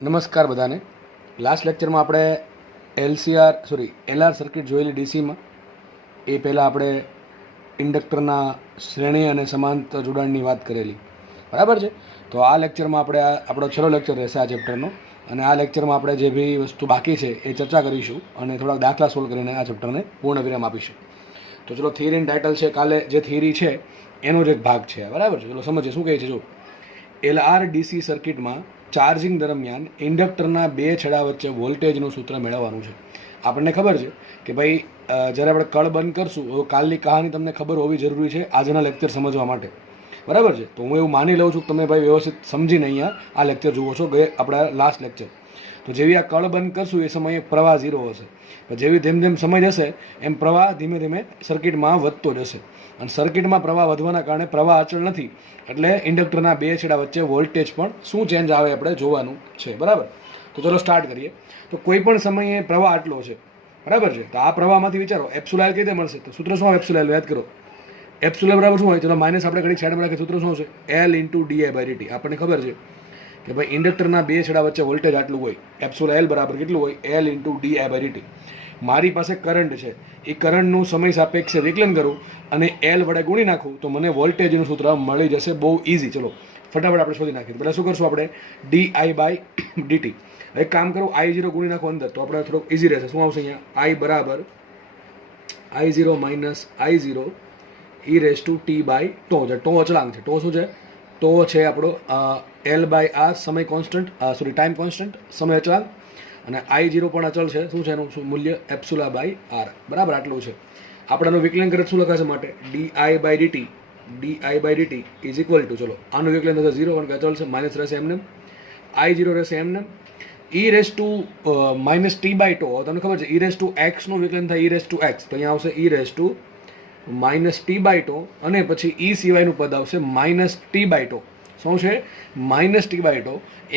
નમસ્કાર બધાને. લાસ્ટ લેક્ચરમાં આપણે એલઆર સર્કિટ જોયેલી ડીસીમાં. એ પહેલાં આપણે ઇન્ડક્ટરના શ્રેણી અને સમાંતર જોડાણની વાત કરેલી, બરાબર છે. તો આ લેક્ચરમાં આપણે આપણો છેલ્લો લેક્ચર રહેશે આ ચેપ્ટરનો, અને આ લેક્ચરમાં આપણે જે બી વસ્તુ બાકી છે એ ચર્ચા કરીશું અને થોડાક દાખલા સોલ્વ કરીને આ ચેપ્ટરને પૂર્ણ વિરામ આપીશું. તો ચલો, થિયરીનું ટાઇટલ છે, કાલે જે થિયરી છે એનો જ એક ભાગ છે, બરાબર છે. ચલો સમજીએ શું કહે છે. જો એલઆર ડીસી સર્કિટમાં ચાર્જિંગ દરમિયાન ઇન્ડક્ટરના બે છેડા વચ્ચે વોલ્ટેજનું સૂત્ર મેળવવાનું છે. આપણને ખબર છે કે ભાઈ જ્યારે આપણે કળ બંધ કરશું તો કાલની કહાની તમને ખબર હોવી જરૂરી છે આજના લેક્ચર સમજવા માટે, બરાબર છે. તો હું એવું માની લઉં છું કે તમે ભાઈ વ્યવસ્થિત સમજીને અહીંયા આ લેક્ચર જુઓ છો, આપણા લાસ્ટ લેક્ચર. તો જેવી આ કળ બંધ કરશું એ સમયે પ્રવાહ 0 હશે. જેવી જેમ જેમ સમય જશે એમ પ્રવાહ ધીમે ધીમે સર્કિટમાં વધતો જશે, અને સર્કિટમાં પ્રવાહ વધવાના કારણે પ્રવાહ અચળ નથી, એટલે ઇન્ડક્ટરના બે છેડા વચ્ચે વોલ્ટેજ પણ શું ચેન્જ આવે આપણે જોવાનું છે, બરાબર. તો ચલો સ્ટાર્ટ કરીએ. તો કોઈ પણ સમયે પ્રવાહ આટલો છે, બરાબર છે. તો આ પ્રવાહમાંથી વિચારો એપ્સિલોન કઈ રીતે મળશે. તો સૂત્ર શું આવે એપ્સિલોન, યાદ કરો. એપ્સિલોન બરાબર શું હોય? ચલો માઇનસ આપણે ઘડી સાઈડમાં રાખીએ. સૂત્ર શું છે? L × di/dt. આપણને ખબર છે કે ભાઈ ઇન્ડક્ટરના બે છેડા વચ્ચે વોલ્ટેજ આટલું હોય. એપ્સિલોન L બરાબર કેટલું હોય? L × di/dt. મારી પાસે કરંટ છે, એ કરંટનું સમય સાપેક્ષે વિકલન કરું અને L વડે ગુણી નાખું તો મને વોલ્ટેજનું સૂત્ર મળી જશે. બહુ ઇઝી. ચલો ફટાફટ આપણે શોધી નાખીએ. પહેલાં શું કરશું આપણે? di/dt. એક કામ કરું, I0 ગુણી નાખો અંદર, તો આપણે થોડુંક ઇઝી રહેશે. શું આવશે અહીંયા? I બરાબર I0 - I0 e⁻t/τ. ટો અચળાંક છે. ટો શું છે? ટો છે આપણો L/R સમય કોન્સ્ટન્ટ, ટાઈમ કોન્સ્ટન્ટ, સમય અચળાંક. અને I0 પણ અચળ છે. શું છે એનું મૂલ્ય? ε/R. બરાબર, આટલું છે. આપણે આનું વિકલન કરે શું લખાશે માટે? di/dt ઇઝ ઇક્વલ ટુ, ચલો આનું વિકલન થશે 0, કારણ કે અચળ છે. માઇનસ રહેશે એમને, I0 રહેશે એમને, e⁻t/τ. તમને ખબર છે e⁻x નું વિકલન થાય e⁻x, તો અહીંયા આવશે e⁻t/τ, અને પછી e સિવાયનું પદ આવશે -t/τ. શું છે? -t/τ.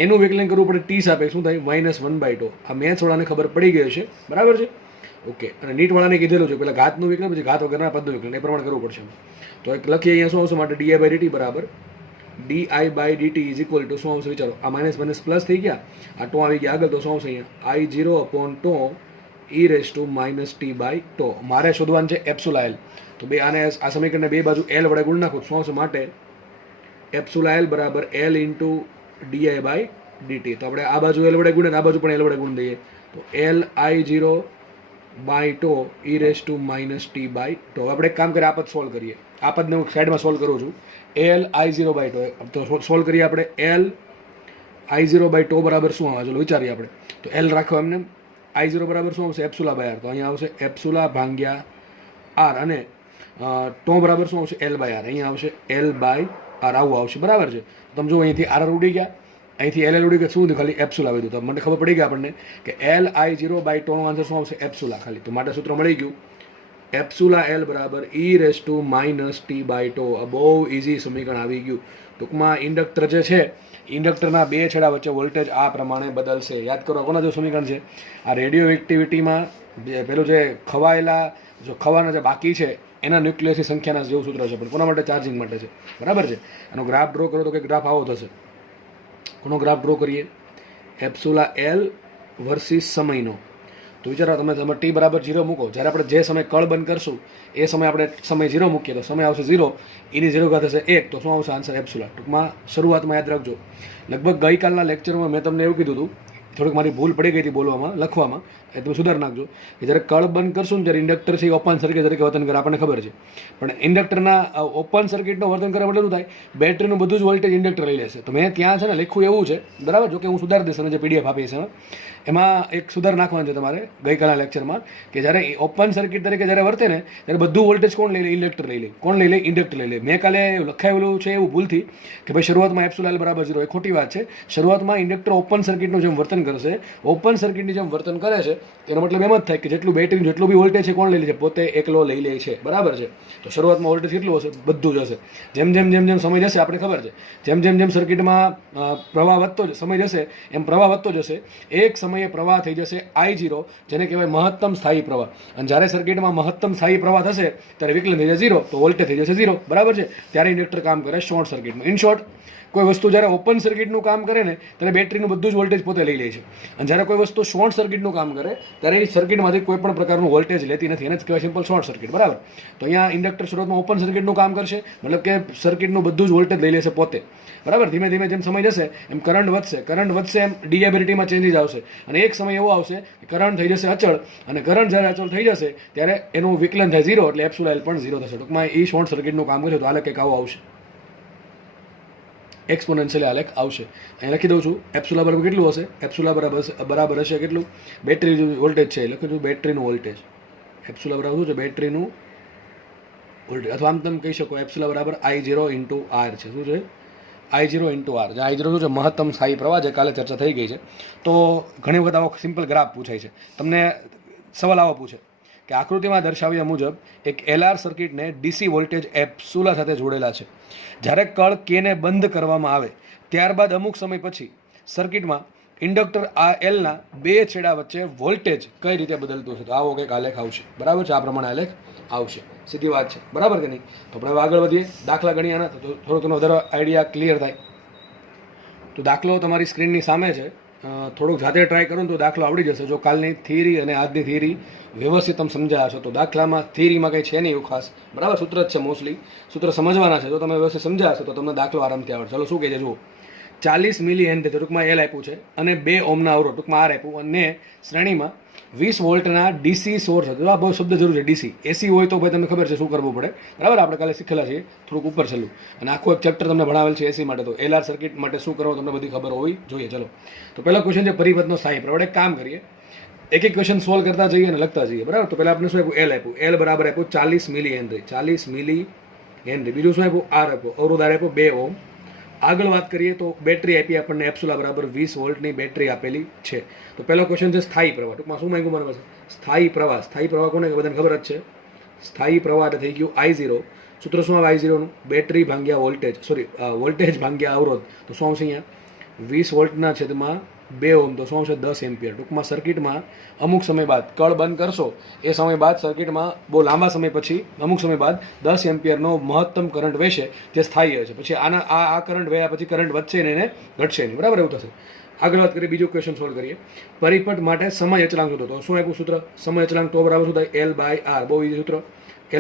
એનું વિકલન કરવું પડે ટી સાપેક્ષ, શું થાય? -1/τ. આ મેથ્સ વાળાને ખબર પડી ગઈ છે, બરાબર છે. ઓકે. અને નીટ વાળાને કીધેલું છે પહેલાં ઘાતનું વિકલન, પછી ઘાત વગરના પદનું વિકલન, એ પ્રમાણે કરવું પડશે. તો એક લખીએ અહીંયા. શું આવશે માટે? di/dt બરાબર di/dt ઇઝ ઇક્વલ ટુ શું આવશે વિચારો? આ માઇનસ માઇનસ પ્લસ થઈ ગયા, આ ટો આવી ગયા આગળ, તો શું આવશે અહીંયા? I0/τ e⁻t/τ. મારે શોધવાનું છે એપ્સિલોન L. તો બે આને આ સમીકરણને બે બાજુ L વડે ગુણ નાખો. શું આવશે માટે? એપ્સિલોન L બરાબર L × di/dt. તો આપણે આ બાજુ L વડે ગુણે, આ બાજુ પણ L વડે ગુણ દઈએ, તો L I0/τ e⁻t/τ. આપણે એક કામ કરીએ, આ પદ સોલ્વ કરીએ. આ પદને હું સાઈડમાં સોલ્વ કરું છું. L I0/τ તો સોલ્વ કરીએ આપણે. L I0/τ બરાબર શું આવે? ચલો વિચારીએ આપણે. તો L રાખો એમને. I0 બરાબર શું આવશે? ε/R. તો અહીંયા આવશે ε/R, અને ટો બરાબર શું આવશે? L/R. અહીંયા આવશે L/R, આવું આવશે, બરાબર છે. તમે જો અહીંથી R ઉડી ગયા, અહીંથી L ઉડી ગયા, શું ખાલી એપ્સિલોન આવી દીધું. તો મને ખબર પડી ગઈ આપણને કે L I0/τ નો આન્સર શું આવશે? એપ્સિલોન ખાલી. તો માટે સૂત્ર મળી ગયું. એપ્સિલોન L બરાબર e⁻t/τ. બહુ ઇઝી સમીકરણ આવી ગયું. ટૂંકમાં ઇન્ડક્ટર જે છે, ઇન્ડક્ટરના બે છેડા વચ્ચે વોલ્ટેજ આ પ્રમાણે બદલશે. યાદ કરો, કોના જેવું સમીકરણ છે? આ રેડિયો એક્ટિવિટીમાં જે પેલું જે ખવાના જે બાકી છે એના ન્યુક્લિયસની સંખ્યાના જેવું સૂત્ર છે, પણ કોના માટે? ચાર્જિંગ માટે છે, બરાબર છે. એનો ગ્રાફ ડ્રો કરો તો કંઈક ગ્રાફ આવો થશે. કોનો ગ્રાફ ડ્રો કરીએ? એપ્સિલોન L વર્સિસ સમયનો. તો વિચારો, તમે t બરાબર 0 મૂકો. જ્યારે આપણે જે સમય કળ બંધ કરશું એ સમય આપણે સમય 0 મૂકીએ તો સમય આવશે 0, એની 0 ઘાત થશે 1, તો શું આવશે આન્સર? એપ્સિલોન. ટૂંકમાં શરૂઆતમાં યાદ રાખજો. લગભગ ગઈકાલના લેક્ચરમાં મેં તમને એવું કીધું હતું, થોડીક મારી ભૂલ પડી ગઈ હતી બોલવામાં, લખવામાં, એ તમે સુધાર નાખજો કે જ્યારે કળ બંધ કરશું ને ત્યારે ઇન્ડક્ટર છે એ ઓપન સર્કિટ તરીકે વર્તન કરે, આપણને ખબર છે. પણ ઇન્ડક્ટરના ઓપન સર્કિટનું વર્તન કરવા એટલે શું થાય? બેટરીનું બધું જ વોલ્ટેજ ઇન્ડક્ટર લઈ લેશે. તો મેં ત્યાં છે ને લખ્યું એવું છે, બરાબર. જો કે હું સુધારી દઈશ, જે PDF આપી છે એમાં એક સુધાર નાખવાનું છે તમારે ગઈકાલના લેક્ચરમાં, કે જ્યારે ઓપન સર્કિટ તરીકે જ્યારે વર્તે ને ત્યારે બધું વોલ્ટેજ કોણ લઈ લે? ઇન્ડક્ટર લઈ લે. કોણ લઈ લે? ઇન્ડક્ટર લઈ લે. મેં કાલે લખાયેલું છે એવું ભૂલથી કે ભાઈ શરૂઆતમાં એપ્સિલોન L બરાબર 0, એ ખોટી વાત છે. શરૂઆતમાં ઇન્ડક્ટર ઓપન સર્કિટનું જેમ વર્તન કરશે, ઓપન સર્કિટની જેમ વર્તન કરે છે, તેનો મતલબ એમ જ થાય કે જેટલું બેટરી જેટલું બી વોલ્ટેજ છે કોણ લઈ લે છે? પોતે એકલો લઈ લે છે, બરાબર છે. તો શરૂઆતમાં વોલ્ટેજ કેટલું હશે? બધું જ હશે. જેમ જેમ સમય જશે, આપણે ખબર છે, જેમ સર્કિટમાં પ્રવાહ વધતો સમય જશે એમ પ્રવાહ વધતો જશે. એક સમયે પ્રવાહ થઈ જશે I0, જેને કહેવાય મહત્તમ સ્થાયી પ્રવાહ. અને જ્યારે સર્કિટમાં મહત્તમ સ્થાયી પ્રવાહ થશે ત્યારે વિકલન થઈ જશે 0, તો વોલ્ટેજ થઈ જશે 0, બરાબર છે. ત્યારે ઇન્ડક્ટર કામ કરે શોર્ટ સર્કિટમાં. ઇન શોર્ટ, કોઈ વસ્તુ જ્યારે ઓપન સર્કિટનું કામ કરે ને ત્યારે બેટરીનું બધું જ વોલ્ટેજ પોતે લઈ લે છે, અને જ્યારે કોઈ વસ્તુ શોર્ટ સર્કિટનું કામ કરે ત્યારે એ સર્કિટમાંથી કોઈ પણ પ્રકારનું વોલ્ટેજ લેતી નથી, એને જ કહેવાય સિમ્પલ શોર્ટ સર્કિટ, બરાબર. તો અહીંયા ઇન્ડક્ટર શરૂઆતમાં ઓપન સર્કિટનું કામ કરશે, મતલબ કે સર્કિટનું બધું જ વોલ્ટેજ લઈ લેશે પોતે, બરાબર. ધીમે ધીમે જેમ સમય જશે એમ કરંટ વધશે એમ ડીએબિલિટીમાં ચેન્જીસ આવશે, અને એક સમય એવો આવશે કે કરંટ થઈ જશે અચળ, અને કરંટ જ્યારે અચળ થઈ જશે ત્યારે એનું વિકલન થાય 0, એટલે એપ્સિલોન L પણ 0 થશે. ટૂંકમાં એ શોર્ટ સર્કિટનું કામ કરશે. તો આલેખ કંઈક આવો આવશે, એક્સપોનેન્શિયલી આલેખ આવશે. અહીં લખી દઉં છું, એપ્સિલોન બરાબર કેટલું હશે, એપ્સિલોન બરાબર હશે કેટલું, બેટરી વોલ્ટેજ છે લખી દઉં, બેટરીનું વોલ્ટેજ, એપ્સિલોન બરાબર શું છે, બેટરીનું વોલ્ટેજ, અથવા આમ તમે કહી શકો એપ્સિલોન બરાબર I0 ઇન્ટુ R છે. શું છે, I0 ઇન્ટુ R. I0 શું છે, મહત્તમ સ્થાયી પ્રવાહ, જે કાલે ચર્ચા થઈ ગઈ છે. તો ઘણી વખત આવો સિમ્પલ ગ્રાફ પૂછાય છે, તમને સવાલ આવો પૂછે કે આકૃતિમાં દર્શાવ્યા મુજબ એક LR સર્કિટને DC વોલ્ટેજ એપ્સિલોન સાથે જોડેલા છે. જ્યારે કળ Kને બંધ કરવામાં આવે ત્યારબાદ અમુક સમય પછી સર્કિટમાં ઇન્ડક્ટર આ Lના બે છેડા વચ્ચે વોલ્ટેજ કઈ રીતે બદલતું છે. તો આવો કંઈક આલેખ આવશે, બરાબર છે. આ પ્રમાણે આલેખ આવશે, સીધી વાત છે, બરાબર કે નહીં. તો આપણે આગળ વધીએ, દાખલા ગણીએ આના, તો થોડો ઘણો વધારે આઈડિયા ક્લિયર થાય. તો દાખલો તમારી સ્ક્રીનની સામે છે, થોડુંક જાતે ટ્રાય કરો ને તો દાખલો આવડી જશે. જો કાલની થિયરી અને આજની થિયરી વ્યવસ્થિત તમે સમજ્યા હશો તો દાખલામાં થિયરીમાં કંઈ છે નહીં એવું ખાસ, બરાબર. સૂત્ર જ છે, મોસ્ટલી સૂત્ર સમજવાના છે. જો તમે વ્યવસ્થિત સમજ્યા હશો તો તમને દાખલો આરામથી આવડે. ચલો શું કહે છે જુઓ, 40 મિલી હેનરી ટૂંકમાં L આપ્યું છે, અને 2 ઓહ્મના અવરોધ ટૂંકમાં R આપ્યું, અને શ્રેણીમાં 20 વોલ્ટના DC સોર્સ હતો. આ બહુ શબ્દ જરૂર છે, DC. AC હોય તો ભાઈ તમને ખબર છે શું કરવું પડે, બરાબર. આપણે કાલે શીખેલા છીએ થોડુંક ઉપર છેલ્લું, અને આખું એક ચેપ્ટર તમને ભણાવેલ છે AC માટે. તો LR સર્કિટ માટે શું કરવું તમને બધી ખબર હોવી જોઈએ. ચલો, તો પહેલો ક્વેશ્ચન છે પરિપથનો સ્થાયી પ્રવાહ. એક કામ કરીએ, એક એક ક્વેશ્ચન સોલ્વ કરતા જઈએ અને લખતા જઈએ, બરાબર. તો પહેલાં આપણે શું આપ્યું, L આપ્યું, L બરાબર આપ્યું 40 મિલી હેનરી, 40 મિલી હેનરી. બીજું શું આપ્યું, R આપ્યું, અવરોધ R આપ્યો 2 ઓહ્મ. આગળ વાત કરીએ તો બેટરી આપી આપણને, એપ્સિલોન બરાબર 20 વોલ્ટની બેટરી આપેલી છે. તો પહેલો ક્વેશ્ચન છે સ્થાયી પ્રવાહ. ટૂંકમાં શું માંગ્યું મારા પાસે, સ્થાયી પ્રવાહ. સ્થાયી પ્રવાહ કોને બધાને ખબર જ છે, સ્થાયી પ્રવાહ એટલે થઈ ગયું I0. સૂત્ર શું આવે I0 નું, બેટરી ભાગ્યા વોલ્ટેજ, વોલ્ટેજ ભાગ્યા અવરોધ. તો શું આવશે અહીંયા, 20 વોલ્ટના છેદમાં 2 ઓહ્મ, તો શું આવશે 10 એમ્પિયર. ટૂંકમાં સર્કિટમાં અમુક સમય બાદ કળ બંધ કરશો એ સમય બાદ સર્કિટમાં બહુ લાંબા સમય પછી અમુક સમય બાદ 10 એમ્પિયરનો મહત્તમ કરંટ વહેશે, જે સ્થાયી હશે. પછી આ કરંટ વહ્યા પછી કરંટ વધશે ને એને ઘટશે નહીં, બરાબર, એવું થશે. આગળ વાત કરીએ, બીજો ક્વેશ્ચન સોલ્વ કરીએ. પરિપથ માટે સમય અચળાંક શોધો. તો શું આપ્યું સૂત્ર, સમય અચળાંક તો બરાબર શું થાય, L/R. બહુ ઈઝી સૂત્ર,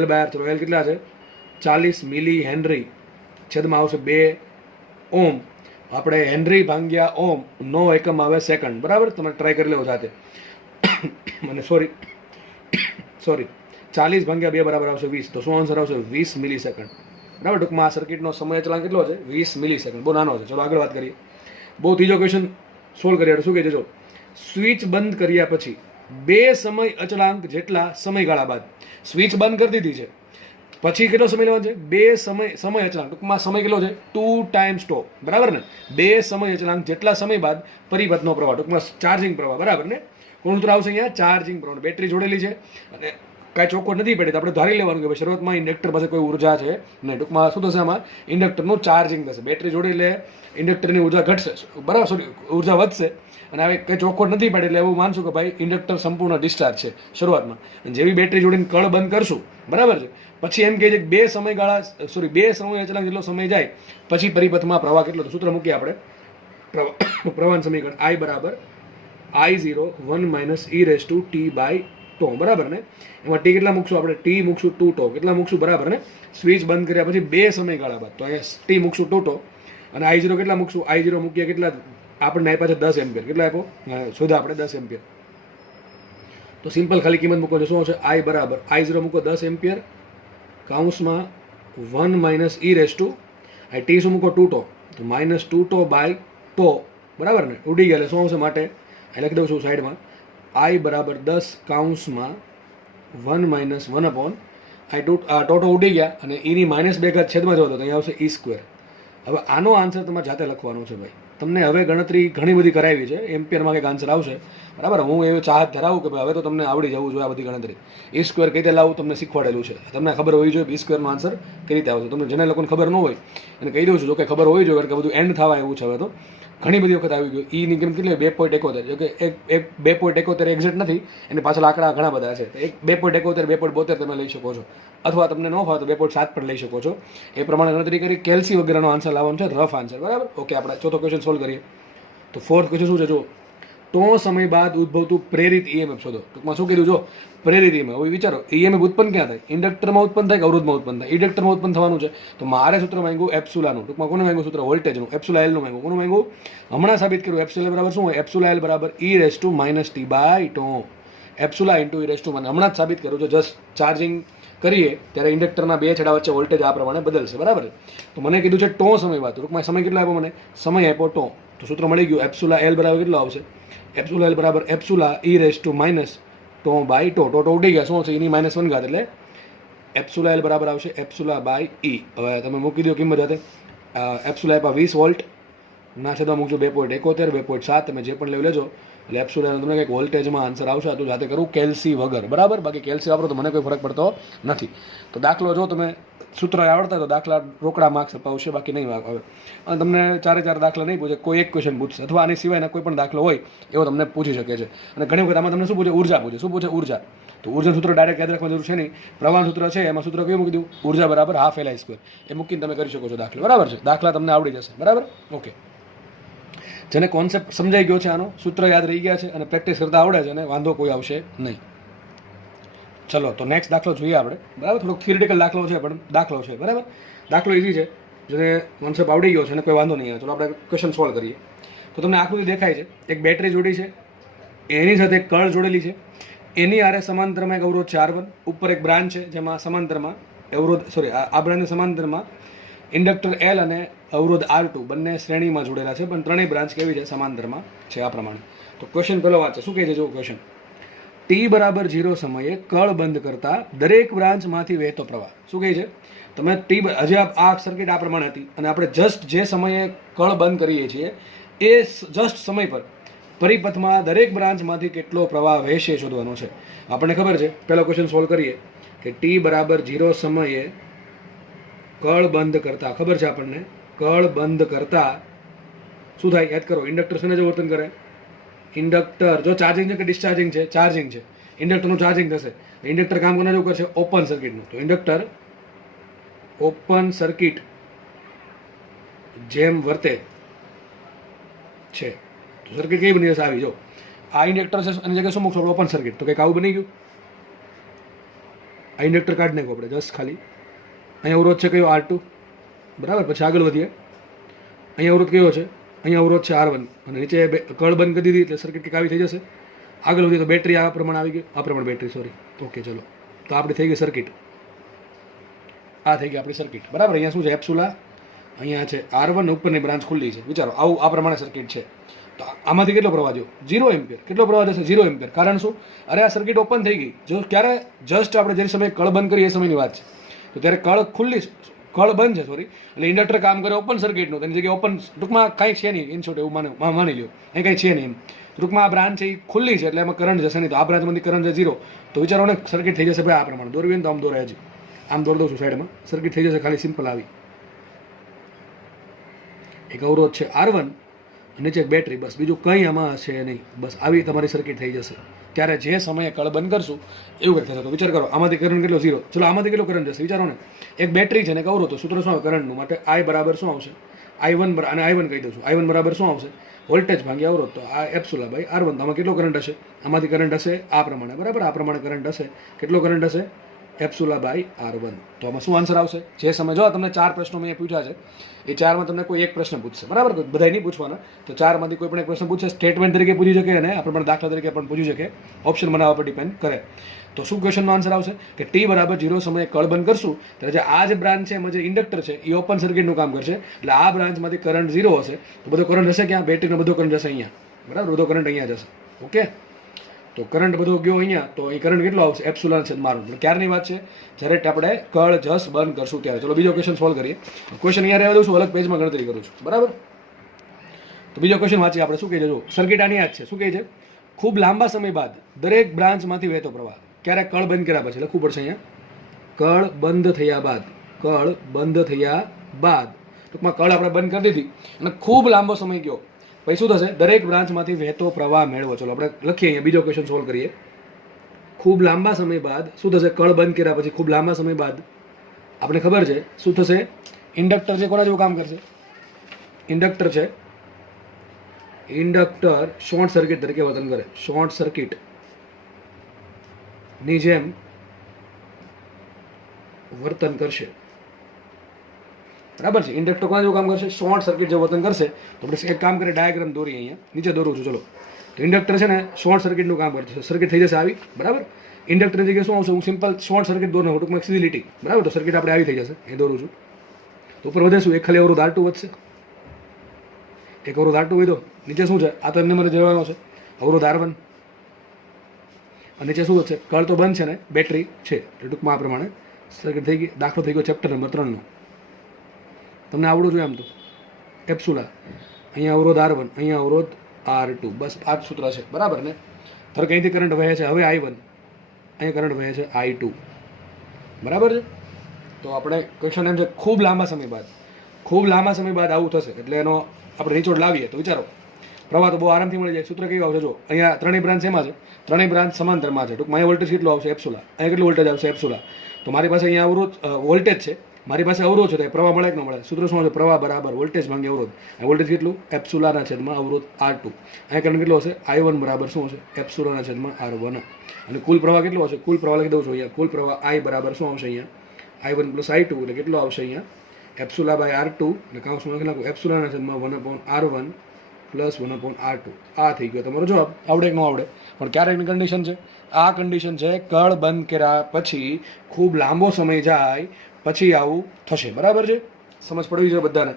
L/R. ચલો, L કેટલા છે, 40 મિલી હેનરી, છેદમાં આવશે 2 ઓહ્મ. આપણે હેનરી ભાગ્યા ઓહ્મ નો એકમ આવે સેકન્ડ, બરાબર. તમે ટ્રાય કરી લેવો જાતે. મને સોરી 40 ભાગ્યા 2 બરાબર આવશે 20. તો શું આન્સર આવશે, 20 મિલી સેકન્ડ, બરાબર. ટૂંકમાં આ સર્કિટનો સમય અચળાંક કેટલો છે, 20 મિલી સેકન્ડ, બહુ નાનો છે. ચલો આગળ વાત કરીએ. બહુ ત્રીજો ક્વેશ્ચન સોલ્વ કરીએ. શું કહે છે, જો સ્વિચ બંધ કર્યા પછી 2 સમય અચળાંક જેટલા સમયગાળા બાદ, સ્વિચ બંધ કરી દીધી છે પછી કેટલો સમય લેવાનો છે, 2 સમય અચળાંક, ટૂંકમાં સમય કેટલો છે, 2 ટાઈમ્સ ટો, બરાબર ને. 2 સમય અચળાંક જેટલા સમય બાદ પરિપથનો પ્રવાહ, ટૂંકમાં ચાર્જિંગ પ્રવાહ, બરાબર ને. કોણ સૂત્ર આવશે અહીંયા, ચાર્જિંગ પ્રવાહ. બેટરી જોડેલી છે અને કાંઈ ચોખ્ખો નથી પડે તો આપણે ધારી લેવાનું કે ભાઈ શરૂઆતમાં ઇન્ડક્ટર પાસે કોઈ ઉર્જા છે નહીં. ટૂંકમાં શું થશે, આમાં ઇન્ડક્ટરનું ચાર્જિંગ થશે. બેટરી જોડે એટલે ઇન્ડક્ટરની ઉર્જા ઘટશે, બરાબર, ઉર્જા વધશે. અને હવે કંઈ ચોખ્ખો નથી પડે એટલે એવું માનશું કે ભાઈ ઇન્ડક્ટર સંપૂર્ણ ડિસ્ચાર્જ છે શરૂઆતમાં. અને જેવી બેટરી જોડીને કળ બંધ કરશું, બરાબર છે, પછી એમ કહે છે કે 2 સમય અચળાંક જેટલો સમય જાય પછી પરિપથમાં પ્રવાહ કેટલો. તો સૂત્ર મૂકીએ આપણે, પ્રવાહનું સમીકરણ I બરાબર I0 1 - e⁻t/τ, બરાબર ને. એમાં t કેટલા મૂકશું આપણે, t મૂકશું 2 τ. કેટલા મૂકશું, બરાબર ને. સ્વિચ બંધ કર્યા પછી 2 સમયગાળા બાદ, તો અહીંયા t મૂકશું 2 τ. અને I0 કેટલા મૂકશું, I0 મૂકીએ કેટલા, આપણને આપ્યા છે 10 એમ્પિયર. કેટલા આપ્યો, શોધા આપણે 10 એમ્પિયર. તો સિમ્પલ ખાલી કિંમત મૂકો છો, શું આવશે, I બરાબર I0 મૂકો 10 એમ્પિયર, કૌંસમાં 1 - e⁻, t શું મૂકો 2 τ, તો -2 τ/τ, બરાબર ને. ઉડી ગયા એટલે શું આવશે માટે, અહીં લખી દઉં છું સાઈડમાં, I બરાબર 10 કૌંસમાં 1 - 1/, ટોટો ઉડી ગયા અને એની -2 છેદમાં જવો તો અહીંયા આવશે e². હવે આનો આન્સર તમારે જાતે લખવાનો છે ભાઈ. તમને હવે ગણતરી ઘણી બધી કરાવી છે, એમ્પિયરમાં કંઈક આન્સર આવશે, બરાબર. હું એવી ચાહત ધરાવું કે ભાઈ હવે તો તમને આવડી જવું જોઈએ આ બધી ગણતરી. e² કઈ રીતે લાવવું તમને શીખવાડેલું છે, તમને ખબર હોવી જોઈએ e² નો આન્સર કઈ રીતે આવશે. તમને જેને લોકોને ખબર ન હોય એને કહી દઉં છું, જો કે ખબર હોવી જોઈએ, કારણ કે બધું એન્ડ થવા એવું છે હવે તો. ઘણી બધી વખત આવી ગયું. ઈની કિંમત કેટલી 2.71, જો કે એક 2.71 એક્ઝેક્ટ નથી, એની પાછળ આંકડા ઘણા બધા છે. એક 2.71, 2.72 તમે લઈ શકો છો, અથવા તમને ન ફાવે તો 2.7 પણ લઈ શકો છો. એ પ્રમાણે ગણતરી કરી કેલ્સી વગેરેનો આન્સર લાવવાનો છે, રફ આન્સર. બરાબર, ઓકે. આપણે ચોથો ક્વેશ્ચન સોલ્વ કરીએ. તો ફોર્થ ક્વેશ્ચન શું છે? જો ટો સમય બાદ ઉદ્ભવતું પ્રેરિત ઈએમએફ શોધો. ટૂંકમાં શું કીધું? જો પ્રેરિત ઈએમએફ. હવે વિચારો, ઈએમએફ ઉત્પન્ન ક્યાં થાય? ઇન્ડક્ટરમાં ઉત્પન્ન થાય કે અવરોધમાં ઉત્પન્ન થાય? ઇન્ડક્ટરમાં ઉત્પન્ન થવાનું છે. તો મારે સૂત્ર માંગ્યું એપ્સુલાનું. ટૂંકમાં કોને માંગ્યું સૂત્ર? વોલ્ટેજનું. એપ્સુલા એલનું માંગ્યું. કોનું માંગ્યું? હમણાં સાબિત કર્યું. એપ્સુલા બરાબર શું હોય? એપ્સુલા એલ બરાબર e⁻t/τ. એપ્સુલા ઇન્ટુ e⁻, હમણાં જ સાબિત કર્યું છે. જસ્ટ ચાર્જિંગ કરીએ ત્યારે ઇન્ડક્ટરના બે છેડા વચ્ચે વોલ્ટેજ આ પ્રમાણે બદલશે. બરાબર. તો મને કીધું છે ટો સમય બાદ. ટૂંકમાં સમય કેટલો આપ્યો મને? સમય આપ્યો ટો. તો સૂત્ર મળી ગયું. એપ્સુલા એલ બરાબર કેટલો આવશે? એપ્સુલા એલ બરાબર એપ્સુલા e⁻τ/τ. ટો ઉડી ગયા. શું હશે? eની -1 એટલે એપ્સુલા એલ બરાબર આવશે એપ્સુલા/e. હવે તમે મૂકી દો કિંમત સાથે. એપ્સુલા આપ્યા 20 વોલ્ટ, ના છેદમાં મૂકજો 2.71, 2.7, તમે જે પણ લઈ લેજો. એટલે એપ્સુલા તમને કંઈક વોલ્ટેજમાં આન્સર આવશે. આ તો જાતે કરું કેલ્સી વગર. બરાબર. બાકી કેલ્સી વાપરો તો મને કોઈ ફરક પડતો નથી. તો દાખલો જો તમે સૂત્ર આવડતા તો દાખલા રોકડા માર્ક્સ અપાવશે, બાકી નહીં આવે. અને તમને 4 દાખલા નહીં પૂછે, કોઈ એક ક્વેશ્ચન પૂછશે, અથવા આની સિવાયના કોઈ પણ દાખલો હોય એવો તમને પૂછી શકે છે. અને ઘણી વખત આમાં તમને શું પૂછે? ઉર્જા પૂછે. શું પૂછે? ઉર્જા. તો ઉર્જા સૂત્ર ડાયરેક્ટ યાદ રાખવાની જરૂર છે નહીં. પ્રવાહ સૂત્ર છે, એમાં સૂત્ર કયું મૂકી દઉં? ઉર્જા બરાબર ½ Li². એ મૂકીને તમે કરી શકો છો દાખલો. બરાબર છે. દાખલા તમને આવડી જશે. બરાબર, ઓકે. જેને કોન્સેપ્ટ સમજાઈ ગયો છે, આનો સૂત્ર યાદ રહી ગયા છે અને પ્રેક્ટિસ કરતા આવડે છે, અને વાંધો કોઈ આવશે નહીં. ચલો, તો નેક્સ્ટ દાખલો જોઈએ આપણે. બરાબર, થોડોક થિયરિટિકલ દાખલો છે, પણ દાખલો છે. બરાબર, દાખલો ઇઝી છે, જેને કોન્સેપ્ટ આવડી ગયો છે અને કોઈ વાંધો નહીં આવે. ચલો આપણે ક્વેશ્ચન સોલ્વ કરીએ. તો તમને આકૃતિ દેખાય છે. એક બેટરી જોડી છે, એની સાથે એક કળ જોડેલી છે. એની આરે સમાંતરમાં એક અવરોધ છે R1. ઉપર એક બ્રાન્ચ છે, જેમાં સમાંતરમાં આ બ્રાન્ચની સમાંતરમાં ઇન્ડક્ટર L અને અવરોધ R2 બંને શ્રેણીમાં જોડેલા છે, પણ ત્રણેય બ્રાન્ચ કેવી છે? સમાંતરમાં છે. આ પ્રમાણે. તો ક્વેશ્ચન પેલો વાંચે. શું કહે છે? જો ક્વેશ્ચન, t=0 સમયે કળ બંધ કરતા દરેક બ્રાન્ચમાંથી વહેતો પ્રવાહ. શું કહે છે? તમે હજી આ સર્કિટ આ પ્રમાણે હતી, અને આપણે જસ્ટ જે સમયે કળ બંધ કરીએ છીએ એ જસ્ટ સમય પર પરિપથમાં દરેક બ્રાન્ચમાંથી કેટલો પ્રવાહ વહેશે શોધવાનો છે. આપણને ખબર છે. પહેલો ક્વેશ્ચન સોલ્વ કરીએ કે t=0 સમયે કળ બંધ કરતા, ખબર છે આપણને, કળ બંધ કરતા શું થાય? યાદ કરો. ઇન્ડક્ટર શેને જે વર્તન કરે? ઇન્ડક્ટર જો ચાર્જિંગ છે કે ડિસ્ચાર્જિંગ છે? ચાર્જિંગ છે. ઇન્ડક્ટરનું ચાર્જિંગ થશે. ઇન્ડક્ટર કામ કોના જેવું કરશે? ઓપન સર્કિટનું. તો ઇન્ડક્ટર ઓપન સર્કિટ જેમ વર્તે છે. તો સર્કિટ કઈ બની જશે? આવી. જો આ ઇન્ડક્ટર છે, એની જગ્યાએ શું મૂકશો? Open circuit. તો કંઈક આવું બની ગયું. આ ઇન્ડક્ટર કાઢી નાખો આપણે જસ્ટ ખાલી. અહીંયા અવરોધ છે કયો? R2. બરાબર. પછી આગળ વધીએ. અહીંયા અવરોધ કયો છે? અહીંયા અવરોધ છે R1. અને નીચે કળ બંધ કરી દીધી એટલે સર્કિટ કંઈક આવી થઈ જશે. આગળ વધીએ તો બેટરી આ પ્રમાણે આવી ગઈ. આ પ્રમાણે બેટરી, સોરી. ઓકે, ચલો. તો આપણી થઈ ગઈ સર્કિટ. આ થઈ ગઈ આપણી સર્કિટ. બરાબર. અહીંયા શું છે? એપ્સુલા. અહીંયા છે R1, ઉપરની બ્રાન્ચ ખુલ્લી છે. વિચારો, આવું આ પ્રમાણે સર્કિટ છે. તો આમાંથી કેટલો પ્રવાહ જો? 0 એમ્પિયર. કેટલો પ્રવાહ જશે? 0 એમ્પિયર. કારણ શું? અરે આ સર્કિટ ઓપન થઈ ગઈ. જો ક્યારે? જસ્ટ આપણે જે સમયે કળ બંધ કરીએ એ સમયની વાત છે. તો ત્યારે કળ બંધ છે, સોરી. એટલે ઇન્ડક્ટર કામ કરે ઓપન સર્કિટનું. તેની જગ્યાએ ઓપન, ટૂંકમાં કાંઈ છે નહીં. ઇન શોર્ટ એવું માની લ્યો, અહીં કાંઈ છે નહીં એમ. ટૂંકમાં આ બ્રાન્ચ છે એ ખુલ્લી છે, એટલે એમાં કરંટ જશે નહીં. તો આ બ્રાન્ચમાંથી કરંટ છે 0. તો વિચારો ને, સર્કિટ થઈ જશે ભાઈ આ પ્રમાણે. દોરવી ને તો આમ દોરાય છે. આમ દોરી દઉં છું સાઈડમાં. સર્કિટ થઈ જશે ખાલી સિમ્પલ આવી. એક અવરોધ છે R1, નીચે એક બેટરી, બસ. બીજું કંઈ આમાં છે નહીં. બસ આવી તમારી સર્કિટ થઈ જશે. ત્યારે જે સમયે કળ બંધ કરશું એવું કંઈક થશે. તો વિચાર કરો, આમાંથી કરંટ કેટલો? 0. ચલો, આમાંથી કેટલો કરંટ જશે? વિચારો ને. એક બેટરી છે ને એક અવરોધ. તો સૂત્ર શું આવે કરંટનું? માટે I બરાબર શું આવશે? I1 અને I1 કહી દઉં છું. I1 બરાબર શું આવશે? વોલ્ટેજ ભાગ્યા અવરોધ. તો આ એપ્સુલા/R1. તો આમાં કેટલો કરંટ હશે? આમાંથી કરંટ હશે આ પ્રમાણે. બરાબર. આ પ્રમાણે કરંટ હશે. કેટલો કરંટ હશે? એપ્સુલા/R1. તો આમાં શું આન્સર આવશે? જે સમય જો તમને 4 પ્રશ્નો મેં પૂછ્યા છે, એ 4માં તમને કોઈ એક પ્રશ્ન પૂછશે. બરાબર. બધા નહીં પૂછવાના. તો 4માંથી કોઈ પણ એક પ્રશ્ન પૂછશે. સ્ટેટમેન્ટ તરીકે પૂછી શકે અને આ પ્રમાણે દાખલા તરીકે પણ પૂછી શકે. ઓપ્શન બનાવવા પર ડિપેન્ડ કરે. તો શું ક્વેશ્ચનનો આન્સર આવશે? કે t=0 સમયે કળ બંધ કરશું ત્યારે જે આ જે બ્રાન્ચ છે, એમાં જે ઇન્ડક્ટર છે એ ઓપન સર્કિટનું કામ કરશે. એટલે આ બ્રાન્ચમાંથી કરંટ 0 હશે. તો બધો કરંટ હશે ક્યાં? બેટરીનો બધો કરંટ જશે અહીંયા. બરાબર. બધો કરંટ અહીંયા જશે. ઓકે. તો કરંટ બધો ગયો અહીંયા. તો અહીં કરંટ કેટલો આવશે? એપ્સુલા છે મારું. ક્યારની વાત છે? જ્યારે આપણે કળ જસ્ટ બંધ કરશું ત્યારે. ચલો બીજો ક્વેશ્ચન સોલ્વ કરીએ. ક્વેશ્ચન અહીંયા રહેવા દઉં છું, અલગ પેજમાં ગણતરી કરું છું. બરાબર. તો બીજો ક્વેશ્ચન વાંચીએ આપણે. શું કહે છે? જો સર્કિટ આની યાદ છે. શું કહે છે? ખૂબ લાંબા સમય બાદ દરેક બ્રાન્ચમાંથી વહેતો પ્રવાહ. ક્યારે? કળ બંધ કર્યા પછી. લખવું પડશે અહીંયા. કળ બંધ થયા બાદ. કળ બંધ થયા બાદ. ટૂંકમાં કળ આપણે બંધ કરી દીધી અને ખૂબ લાંબો સમય ગયો પછી શું થશે? દરેક બ્રાન્ચમાંથી વહેતો પ્રવાહ મેળવો. ચલો આપણે લખીએ, અહીંયા બીજો ક્વેશ્ચન સોલ્વ કરીએ. ખૂબ લાંબા સમય બાદ શું થશે? કળ બંધ કર્યા પછી ખૂબ લાંબા સમય બાદ આપણે ખબર છે શું થશે? ઇન્ડક્ટર છે કોના જેવું કામ કરશે? ઇન્ડક્ટર છે, ઇન્ડક્ટર શોર્ટ સર્કિટ તરીકે વર્તન કરે. શોર્ટ સર્કિટ ની જેમ વર્તન કરશે. બરાબર છે? ઇન્ડક્ટર કોના જેવું કામ કરશે? શોર્ટ સર્કિટ જેવું વર્તન કરશે. તો આપણે એક કામ કરીએ, ડાયાગ્રામ દોરીએ. અહીંયા નીચે દોરું છું. ચલો, તો ઇન્ડક્ટર છે ને શોર્ટ સર્કિટનું કામ કરશે. સર્કિટ થઈ જશે આવી. બરાબર? ઇન્ડક્ટરની જગ્યાએ શું આવશે? હું સિમ્પલ શોર્ટ સર્કિટ દોરનો ટૂંકમાં સીધી લીટી. બરાબર? તો સર્કિટ આપણે આવી થઈ જશે. એ દોરું છું. તો ઉપર વધે શું? એક ખાલી અવરોધ R2 વધશે. એક અવરોધ R2 વધ્યો. નીચે શું છે? આ તો એમને મને જવાનો છે અવરોધ R1. અને નીચે શું છે? કળ તો બંધ છે ને બેટરી છે. ટૂંકમાં આ પ્રમાણે સર્કિટ થઈ ગઈ. દાખલો થઈ ગયો ચેપ્ટર નંબર 3 નો. તમને આવડવું જોઈએ આમ તો. એપ્સુલા, અહીંયા અવરોધ R1, અહીંયા અવરોધ R2. બસ આ જ સૂત્ર છે. બરાબર ને? ધારો કે અહીંથી કરંટ વહે છે હવે I1, અહીંયા કરંટ વહે છે I2. બરાબર છે? તો આપણે ક્વેશ્ચન એમ છે, ખૂબ લાંબા સમય બાદ, ખૂબ લાંબા સમય બાદ આવું થશે એટલે એનો આપણે નિચોડ લાવીએ તો વિચારો, પ્રવાહ તો બહુ આરામથી મળી જાય. સૂત્ર કેવું આવશે? જો અહીંયા ત્રણેય બ્રાન્ચ એમાં છે, ત્રણેય બ્રાન્ચ સમાંતરમાં છે. ટૂંકમાં અહીંયા વોલ્ટેજ કેટલો આવશે? એપ્સુલા. અહીંયા કેટલું વોલ્ટેજ આવશે? એપ્સુલા. તો મારી પાસે અહીંયા અવરોધ વોલ્ટેજ છે, મારી પાસે અવરોધ છે, તો પ્રવાહ મળે કે ન મળે? સૂત્ર શું આવશે? પ્રવાહ બરાબર વોલ્ટેજ ભાગ્યા અવરોધ. વોલ્ટેજ કેટલું? એપ્સુલાના છેદમાં અવરોધ R2. અહીંયા કરંટ કેટલો હશે? I1 બરાબર શું હશે? એપ્સુલાના છેદમાં R1. અને કુલ પ્રવાહ કેટલો હશે? કુલ પ્રવાહ લખી દઉં છું અહીંયા. કુલ પ્રવાહ I બરાબર શું આવશે? અહીંયા I1 પ્લસ I2 એટલે કેટલો આવશે? અહીંયા એપ્સુલા બાય R2 અને કાઉન્સમાં લખી નાખું એપ્સુલાના છેદમાં 1/R1 પ્લસ 1/R2. આ થઈ ગયો તમારો જવાબ. આવડે કે ન આવડે? પણ ક્યારેકની કન્ડિશન છે, આ કન્ડિશન છે કળ બંધ કર્યા પછી ખૂબ લાંબો સમય જાય પછી આવું થશે. બરાબર છે? સમજ પડવી જોઈએ બધાને.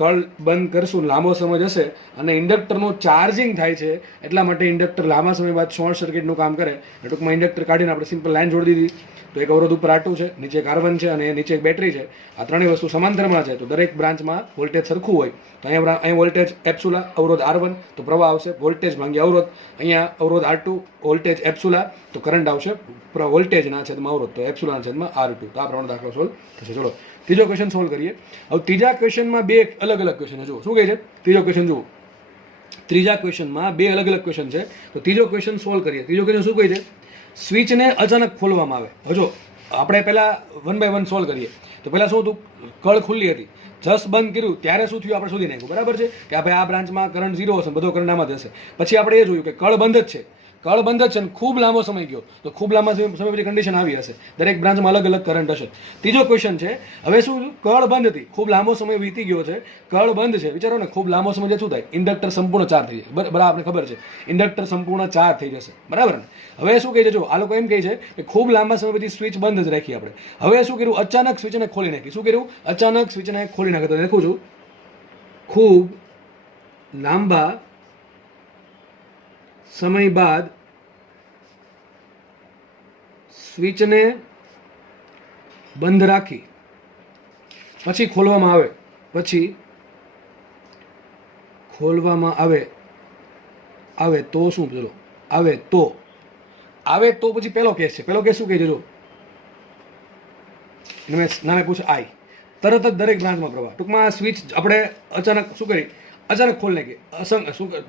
કળ બંધ કરશું, લાંબો સમય જશે અને ઇન્ડક્ટરનું ચાર્જિંગ થાય છે એટલા માટે ઇન્ડક્ટર લાંબા સમય બાદ શોર્ટ સર્કિટનું કામ કરે. ટૂંકમાં ઇન્ડક્ટર કાઢીને આપણે સિમ્પલ લાઈન જોડી દીધી. તો એક અવરોધ ઉપર R2 છે, નીચે એક R1 છે અને નીચે એક બેટરી છે. આ ત્રણેય વસ્તુ સમાંતરમાં છે. તો દરેક બ્રાન્ચમાં વોલ્ટેજ સરખું હોય. તો અહીંયા વોલ્ટેજ એપ્સુલા, અવરોધ R1, તો પ્રવાહ આવશે વોલ્ટેજ ભાગ્યા અવરોધ. અહીંયા અવરોધ R2, વોલ્ટેજ એપ્સુલા, તો કરંટ આવશે વોલ્ટેજના છેદમાં અવરોધ, તો એપ્સુલાના છેદમાં R2. તો આ પ્રમાણે દાખલો સોલ્વ થશે. ચલો ત્રીજો ક્વેશ્ચન સોલ્વ કરીએ. હવે ત્રીજા ક્વેશ્ચનમાં બે અલગ અલગ ક્વેશ્ચન છે. જુઓ શું કહે છે ત્રીજો ક્વેશ્ચન. જુઓ ત્રીજા ક્વેશ્ચનમાં બે અલગ અલગ ક્વેશ્ચન છે. તો ત્રીજો ક્વેશ્ચન સોલ્વ કરીએ. ત્રીજો ક્વેશ્ચન શું કહે છે? સ્વિચને અચાનક ખોલવામાં આવે. હજો આપણે પહેલાં 1 બાય 1 સોલ્વ કરીએ. તો પહેલાં શું હતું? કળ ખુલ્લી હતી, જસ્ટ બંધ કર્યું ત્યારે શું થયું? આપણે શોધી નાખ્યું. બરાબર છે કે ભાઈ આ બ્રાન્ચમાં કરંટ 0 હશે, બધો કરંટ આમાં જશે. પછી આપણે એ જોયું કે કળ બંધ જ છે, કળ બંધ જ છે ને ખૂબ લાંબો સમય ગયો. તો ખૂબ લાંબા સમય પછી કન્ડિશન આવી હશે, દરેક બ્રાન્ચમાં અલગ અલગ કરંટ હશે. ત્રીજો ક્વેશ્ચન છે, હવે શું? કળ બંધ હતી, ખૂબ લાંબો સમય વીતી ગયો છે, કળ બંધ છે. વિચારો ને, ખૂબ લાંબો સમય શું થાય? ઇન્ડક્ટર સંપૂર્ણ ચાર્જ થઈ જાય. બરાબર, આપણે ખબર છે ઇન્ડક્ટર સંપૂર્ણ ચાર્જ થઈ જશે. બરાબર ને? હવે શું કહે છે? જો આ લોકો એમ કહે છે કે ખૂબ લાંબા સમય પછી સ્વિચ બંધ જ રાખી આપણે. હવે શું કર્યું? અચાનક સ્વિચને ખોલી નાખી. શું કર્યું? અચાનક સ્વિચને ખોલી નાખી. તો લખું છું, ખૂબ લાંબા સમય બાદ સ્વિચને બંધ રાખી પછી ખોલવામાં આવે, પછી ખોલવામાં આવે તો શું? ચલો આવે તો પછી પહેલો કેસ છે. પહેલો કેસ શું કહે છે? જો નામે પૂછે I, તરત જ દરેક બ્રાન્ચમાં પ્રવાહ. ટૂંકમાં સ્વિચ આપણે અચાનક શું કરી? અચાનક ખોલી નાખી.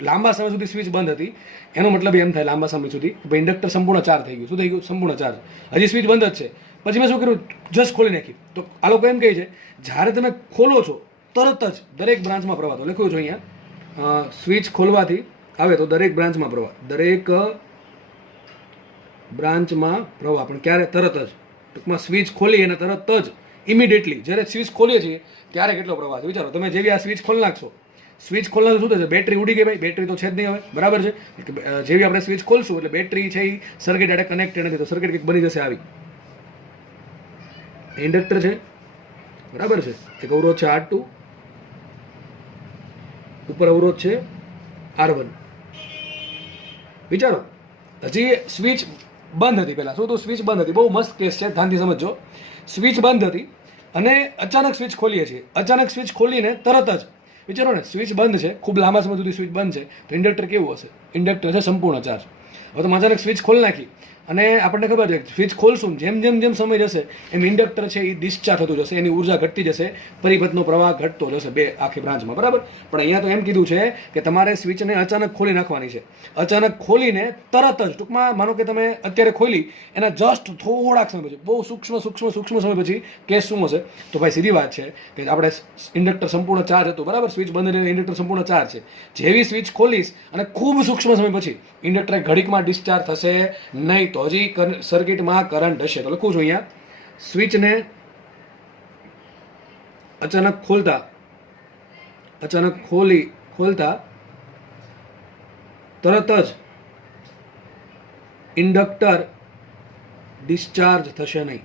લાંબા સમય સુધી સ્વિચ બંધ હતી, એનો મતલબ એમ થાય લાંબા સમય સુધી ઇન્ડક્ટર સંપૂર્ણ ચાર્જ થઈ ગયું. શું થઈ ગયું? સંપૂર્ણ ચાર્જ. હજી સ્વિચ બંધ જ છે, પછી મેં શું કર્યું? જસ્ટ ખોલી નાખી. તો આ લોકો એમ કહે છે જ્યારે તમે ખોલો છો તરત જ દરેક બ્રાન્ચમાં પ્રવાહ. તો લખ્યું છે અહીંયા, સ્વિચ ખોલવાથી આવે તો દરેક બ્રાન્ચમાં પ્રવાહ, દરેક બ્રાન્ચમાં પ્રવાહ. પણ ક્યારે? તરત જ. ટૂંકમાં સ્વિચ ખોલી અને તરત જ ઇમિડિયેટલી જ્યારે સ્વિચ ખોલીએ છીએ ત્યારે કેટલો પ્રવાહ છે વિચારો. તમે જેવી આ સ્વિચ ખોલી નાખશો, સ્વિચ ખોલનાર શું થશે? બેટરી ઉડી ગઈ. ભાઈ બેટરી તો છે જ નહીં હવે. બરાબર છે? જેવી આપણે સ્વિચ ખોલશું એટલે બેટરી છે એ સર્કિટ સાથે કનેક્ટેડ નથી, તો સર્કિટ કંઈક બની જશે આવી. ઇન્ડક્ટર છે, બરાબર છે, એક અવરોધ છે R2, ઉપર અવરોધ છે R1. વિચારો, હજી સ્વિચ બંધ હતી. પહેલા શું હતું? સ્વિચ બંધ હતી. બહુ મસ્ત કેસ છે, ધ્યાનથી સમજો. સ્વિચ બંધ હતી અને અચાનક સ્વિચ ખોલીએ છીએ. અચાનક સ્વિચ ખોલીને તરત જ વિચારો ને, સ્વિચ બંધ છે, ખૂબ લાંબા સમય સુધી સ્વિચ બંધ છે, તો ઇન્ડક્ટર કેવું હશે? ઇન્ડક્ટર છે સંપૂર્ણ ચાર્જ. હવે તો અચાનક સ્વિચ ખોલી નાખી અને આપણને ખબર છે સ્વિચ ખોલશું જેમ જેમ જેમ સમય જશે એમ ઇન્ડક્ટર છે એ ડિસ્ચાર્જ થતું જશે, એની ઉર્જા ઘટતી જશે, પરિપથનો પ્રવાહ ઘટતો જશે બે આખી બ્રાન્ચમાં, બરાબર. પણ અહીંયા તો એમ કીધું છે કે તમારે સ્વિચને અચાનક ખોલી નાખવાની છે. અચાનક ખોલીને તરત જ ટૂંકમાં માનો કે તમે અત્યારે ખોલી એના જસ્ટ થોડાક સમય પછી બહુ સૂક્ષ્મ સમય પછી કેસ શું હશે? તો ભાઈ સીધી વાત છે કે આપણે ઇન્ડક્ટર સંપૂર્ણ ચાર્જ હતું, બરાબર. સ્વિચ બંધ રહીને ઇન્ડક્ટર સંપૂર્ણ ચાર્જ છે. જેવી સ્વિચ ખોલીશ અને ખૂબ સૂક્ષ્મ સમય પછી ઇન્ડક્ટર ઘડીકમાં ડિસ્ચાર્જ થશે નહીં, તો હજી સર્કિટમાં કરંટ હશે. તો લખું છું અહીંયા, સ્વિચને અચાનક ખોલતા તરત જ ઇન્ડક્ટર ડિસ્ચાર્જ થશે નહીં.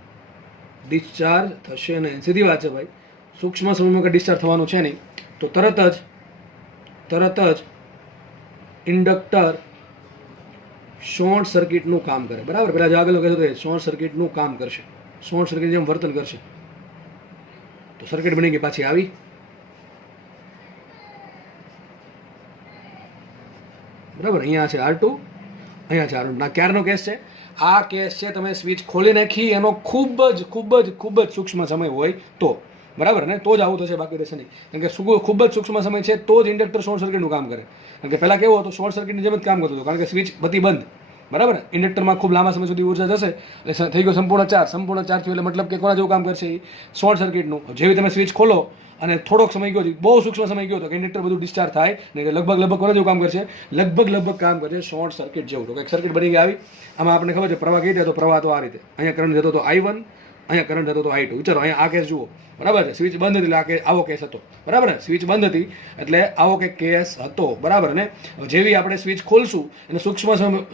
સીધી વાત છે ભાઈ, સૂક્ષ્મ સમયમાં કે ડિસ્ચાર્જ થવાનું છે નહીં, તો તરત જ ઇન્ડક્ટર શોર્ટ સર્કિટનું કામ કરે, બરાબર. પેલા જે આગળ કહેતો શોર્ટ સર્કિટનું કામ કરશે, શોર્ટ સર્કિટ જેમ વર્તન કરશે. તો સર્કિટ બની ગઈ પાછી આવી, બરાબર. અહીંયા છે R2, અહીંયા છે R1. ના ક્યારનો કેસ છે આ? કેસ છે તમે સ્વિચ ખોલી નાખી એનો ખૂબ જ સૂક્ષ્મ સમય હોય તો, બરાબર ને, તો જ આવું થશે, બાકી રહેશે નહીં. કારણ કે ખૂબ જ સૂક્ષ્મ સમય છે તો જ ઇન્ડક્ટર શોર્ટ સર્કિટનું કામ કરે. કારણ કે પહેલાં કેવું હતું, શોર્ટ સર્કિટની જેમ જ કામ કરતું હતું, કારણ કે સ્વિચ બધી બંધ, બરાબર. ઇન્ડક્ટરમાં ખૂબ લાંબા સમય સુધી ઉર્જા જશે એટલે થઈ ગયો સંપૂર્ણ ચાર્જ થયું એટલે મતલબ કે કોના જેવું કામ કરશે? શોર્ટ સર્કિટનું. જેવી તમે સ્વિચ ખોલો અને થોડોક સમય ગયો, બહુ સૂક્ષ્મ સમય ગયો તો કે ઇન્ડક્ટર બધું ડિસ્ચાર્જ થાય નહીં, લગભગ કોના જેવું કામ કરશે? લગભગ કામ કરશે શોર્ટ સર્કિટ જેવું. તો કંઈક સર્કિટ બની ગઈ આવી. આમાં આપણને ખબર છે પ્રવાહ કઈ રીતે? તો પ્રવાહ તો આ રીતે, અહીંયા કરંટ જતો હતો I1, અહીંયા કરંટ હતો તો I2. વિચારો અહીંયા આ કેસ જુઓ, બરાબર છે. સ્વિચ બંધ હતી એટલે આવો કેસ હતો, બરાબર ને. સ્વિચ બંધ હતી એટલે આવો કે કેસ હતો, બરાબર ને. જેવી આપણે સ્વિચ ખોલશું અને સૂક્ષ્મ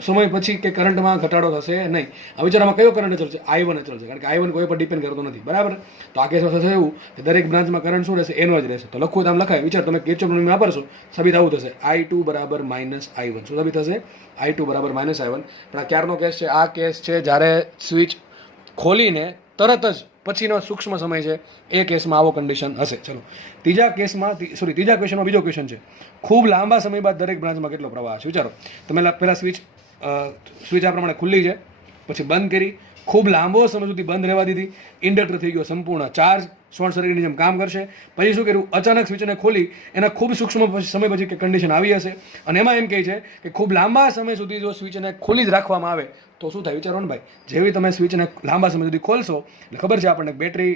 સમય પછી કે કરંટમાં ઘટાડો થશે નહીં. હવે વિચારમાં કયો કરંટ ચાલશે? I1 ચાલશે, કારણ કે I1 કોઈ પર ડિપેન્ડ કરતો નથી, બરાબર. તો આ કેસમાં થશે એવું કે દરેક બ્રાન્ચમાં કરંટ શું રહેશે? એનો જ રહેશે. તો લખવું તો આમ લખાય. વિચાર તમે કિર્ચોફનો નિયમ વાપરશો, સાબિત આવું થશે, I2 બરાબર -I1. શું સાબિત થશે? I2 બરાબર -I1. પણ આ ક્યારનો કેસ છે? આ કેસ છે જ્યારે સ્વિચ ખોલીને તરત જ પછીનો સૂક્ષ્મ સમય છે, એ કેસમાં આવો કન્ડિશન હશે. ચલો ત્રીજા ક્વેશ્ચનમાં બીજો ક્વેશ્ચન છે, ખૂબ લાંબા સમય બાદ દરેક બ્રાન્ચમાં કેટલો પ્રવાહ છે? વિચારો તમે પહેલાં સ્વિચ આ પ્રમાણે ખુલ્લી છે, પછી બંધ કરી, ખૂબ લાંબો સમય સુધી બંધ રહેવા દીધી, ઇન્ડક્ટર થઈ ગયો સંપૂર્ણ ચાર્જ, શોર્ટ સર્કિટની જેમ કામ કરશે. પછી શું કર્યું? અચાનક સ્વિચને ખોલી એના ખૂબ સૂક્ષ્મ સમય પછી કે કન્ડિશન આવી હશે, અને એમાં એમ કહે છે કે ખૂબ લાંબા સમય સુધી જો સ્વિચને ખોલી જ રાખવામાં આવે તો શું થાય? વિચારો ને ભાઈ, જેવી તમે સ્વિચને લાંબા સમય સુધી ખોલશો એટલે ખબર છે આપણને બેટરી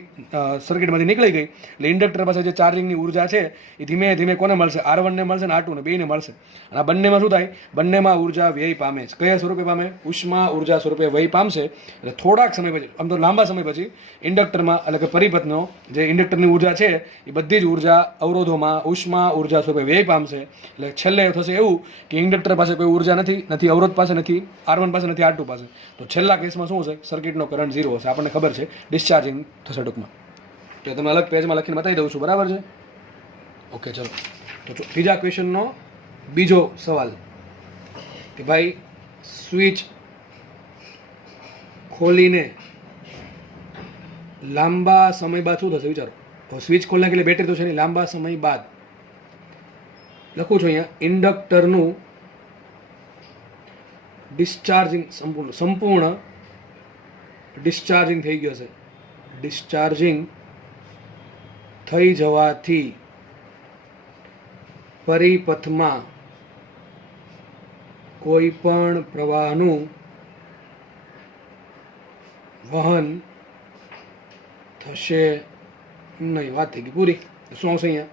સર્કિટમાંથી નીકળી ગઈ એટલે ઇન્ડક્ટર પાસે જે ચાર્જિંગની ઉર્જા છે એ ધીમે ધીમે કોને મળશે? R1 ને મળશે ને R2 ને, બેયને મળશે. અને આ બંનેમાં શું થાય? બંનેમાં ઉર્જા વ્યય પામે છે. કયા સ્વરૂપે પામે? ઉષ્મા ઉર્જા સ્વરૂપે વ્યય પામશે. એટલે થોડાક સમય પછી, આમ તો લાંબા સમય પછી ઇન્ડક્ટરમાં એટલે કે પરિપથનો જે ઇન્ડક્ટરની ઉર્જા છે એ બધી જ ઉર્જા અવરોધોમાં ઉષ્મા ઉર્જા સ્વરૂપે વ્યય પામશે. એટલે છેલ્લે થશે એવું કે ઇન્ડક્ટર પાસે કોઈ ઉર્જા નથી અવરોધ પાસે, નથી R1 પાસે, નથી R2 પાસે. તો છેલ્લા કેસમાં શું હશે? સર્કિટનો કરંટ 0 હશે. આપણને ખબર છે ડિસ્ચાર્જિંગ થશે ટૂંકમાં. તો તમે અલગ પેજમાં લખીને બતાવી દઉં છું, બરાબર છે. ઓકે, ચલો. તો ત્રીજા ક્વેશ્ચનનો બીજો સવાલ કે ભાઈ સ્વિચ ખોલીને લાંબા સમય બાદ શું થશે? વિચારો. સ્વિચ ખોલના એટલે બેટરી તો છે નહીં, લાંબા સમય બાદ લખું છું અહીંયા, ઇન્ડક્ટરનું ડિસ્ચાર્જિંગ સંપૂર્ણ ડિસ્ચાર્જિંગ થઈ ગયો છે. ડિસ્ચાર્જિંગ થઈ જવાથી પરિપથમાં કોઈ પણ પ્રવાહનું વહન થશે નહીં. વાત થઈ ગઈ પૂરી. શું આવશે અહીંયા?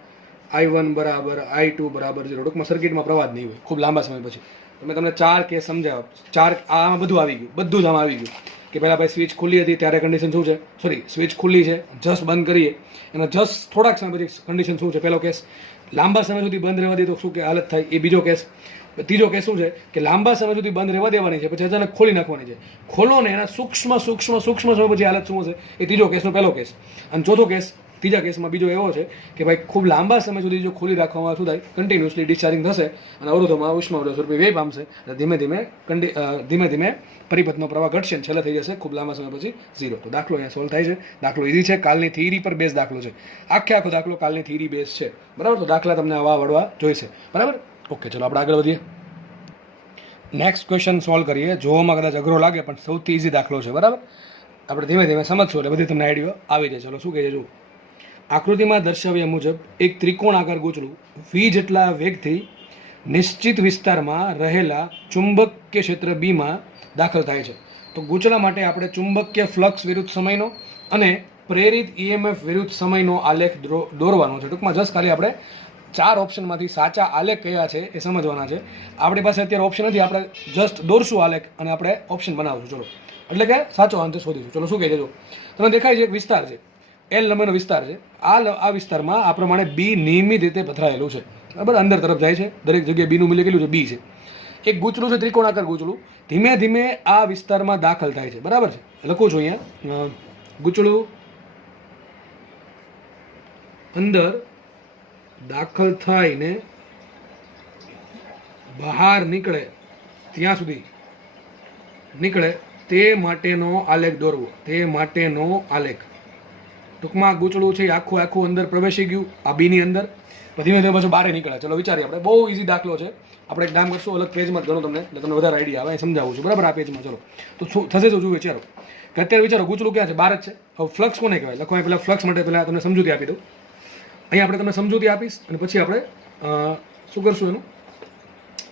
I1 બરાબર I2 બરાબર 0. ટૂંકમાં સર્કિટમાં પ્રવાહ જ નહીં હોય ખૂબ લાંબા સમય પછી. મેં તમને 4 કેસ સમજાવ્યા. આમાં બધું આવી ગયું, બધું જ આમાં આવી ગયું કે પહેલાં ભાઈ સ્વિચ ખુલ્લી હતી ત્યારે કન્ડિશન શું છે? સ્વિચ ખુલ્લી છે, જસ્ટ બંધ કરીએ અને જસ્ટ થોડાક સમય પછી કન્ડિશન શું છે? પહેલો કેસ લાંબા સમય સુધી બંધ રહેવા દે તો શું કે હાલત થાય? એ બીજો કેસ. ત્રીજો કેસ શું છે કે લાંબા સમય સુધી બંધ રહેવા દેવાની છે, પછી અચાનક ખોલી નાખવાની છે. ખોલો ને એના સૂક્ષ્મ સમય પછી હાલત શું છે? એ ત્રીજો કેસનો પહેલો કેસ. અને ચોથો કેસ ત્રીજા કેસમાં બીજો એવો છે કે ભાઈ ખૂબ લાંબા સમય સુધી જો ખોલી રાખવામાં શું થાય? કન્ટિન્યુઅસલી ડિસ્ચાર્જિંગ થશે અને અવરોધોમાં ઉષ્મા ઉર્જા સ્વરૂપે વ્યય પામશે. ધીમે ધીમે પરિપથનો પ્રવાહ ઘટશે અને છેલ્લે થઈ જશે ખૂબ લાંબા સમય પછી 0. તો દાખલો અહીંયા સોલ્વ થાય છે. દાખલો ઇઝી છે, કાલની થિયરી પર બેઝ દાખલો છે. આખો દાખલો કાલની થિયરી બેઝ છે, બરાબર. તો દાખલા તમને આવા વળવા જોઈશે, બરાબર. ઓકે, ચલો આપણે આગળ વધીએ. નેક્સ્ટ ક્વેશ્ચન સોલ્વ કરીએ. જોવામાં કદાચ અઘરો લાગે પણ સૌથી ઇઝી દાખલો છે, બરાબર. આપણે ધીમે ધીમે સમજશું એટલે બધી તમને આઈડિયો આવી જાય. ચલો શું કહે છે જુઓ. આકૃતિમાં દર્શાવ્યા મુજબ એક ત્રિકોણાકાર ગૂંચળું v જેટલા વેગથી નિશ્ચિત વિસ્તારમાં રહેલા ચુંબકીય ક્ષેત્ર બીમાં દાખલ થાય છે. તો ગૂંચળા માટે આપણે ચુંબકીય ફ્લક્સ વિરુદ્ધ સમયનો અને પ્રેરિત EMF વિરુદ્ધ સમયનો આલેખ દોરવાનો છે. ટૂંકમાં જસ્ટ ખાલી આપણે 4 ઓપ્શનમાંથી સાચા આલેખ કયા છે એ સમજવાના છે. આપણી પાસે અત્યારે ઓપ્શન નથી, આપણે જસ્ટ દોરશું આલેખ અને આપણે ઓપ્શન બનાવશું. ચલો, એટલે કે સાચો આન્સર શોધીશું. ચલો શું કહે છે જો. તમને દેખાય છે એક વિસ્તાર છે, L નંબરનો વિસ્તાર છે. આ વિસ્તારમાં આ પ્રમાણે બી નિયમિત રીતે પથરાયેલું છે, બરાબર. અંદર તરફ જાય છે, દરેક જગ્યાએ બીનું મૂલ્ય કેટલું છે? બી છે. એક ગૂંચળું છે, ત્રિકોણાકાર ગૂંચળું, ધીમે ધીમે આ વિસ્તારમાં દાખલ થાય છે, બરાબર છે. લખું છું અહીંયા, ગૂંચળું અંદર દાખલ થઈને બહાર નીકળે ત્યાં સુધી નીકળે તે માટેનો આલેખ દોરવો. તે માટેનો આલેખ. ટૂંકમાં ગૂંચળું છે આખું અંદર પ્રવેશી ગયું આ બીની અંદર, ધીમે ધીમે પાછું બહાર નીકળે. ચલો વિચારીએ આપણે. બહુ ઇઝી દાખલો છે. આપણે એક કામ કરશું, અલગ પેજમાં ગણો તમને, એટલે તમને વધારે આઈડિયા આવે. સમજાવું છું, બરાબર. આ પેજમાં ચલો તો શું થશે? શું વિચારો કે અત્યારે વિચારો ગૂંચળું ક્યાં છે? બહાર જ છે. હવે ફ્લક્સ કોને કહેવાય? લખો. પહેલાં ફ્લક્સ માટે પહેલાં તમને સમજૂતી આપી દઉં. અહીંયા આપણે તમને સમજૂતી આપીશ અને પછી આપણે શું કરશું? એનું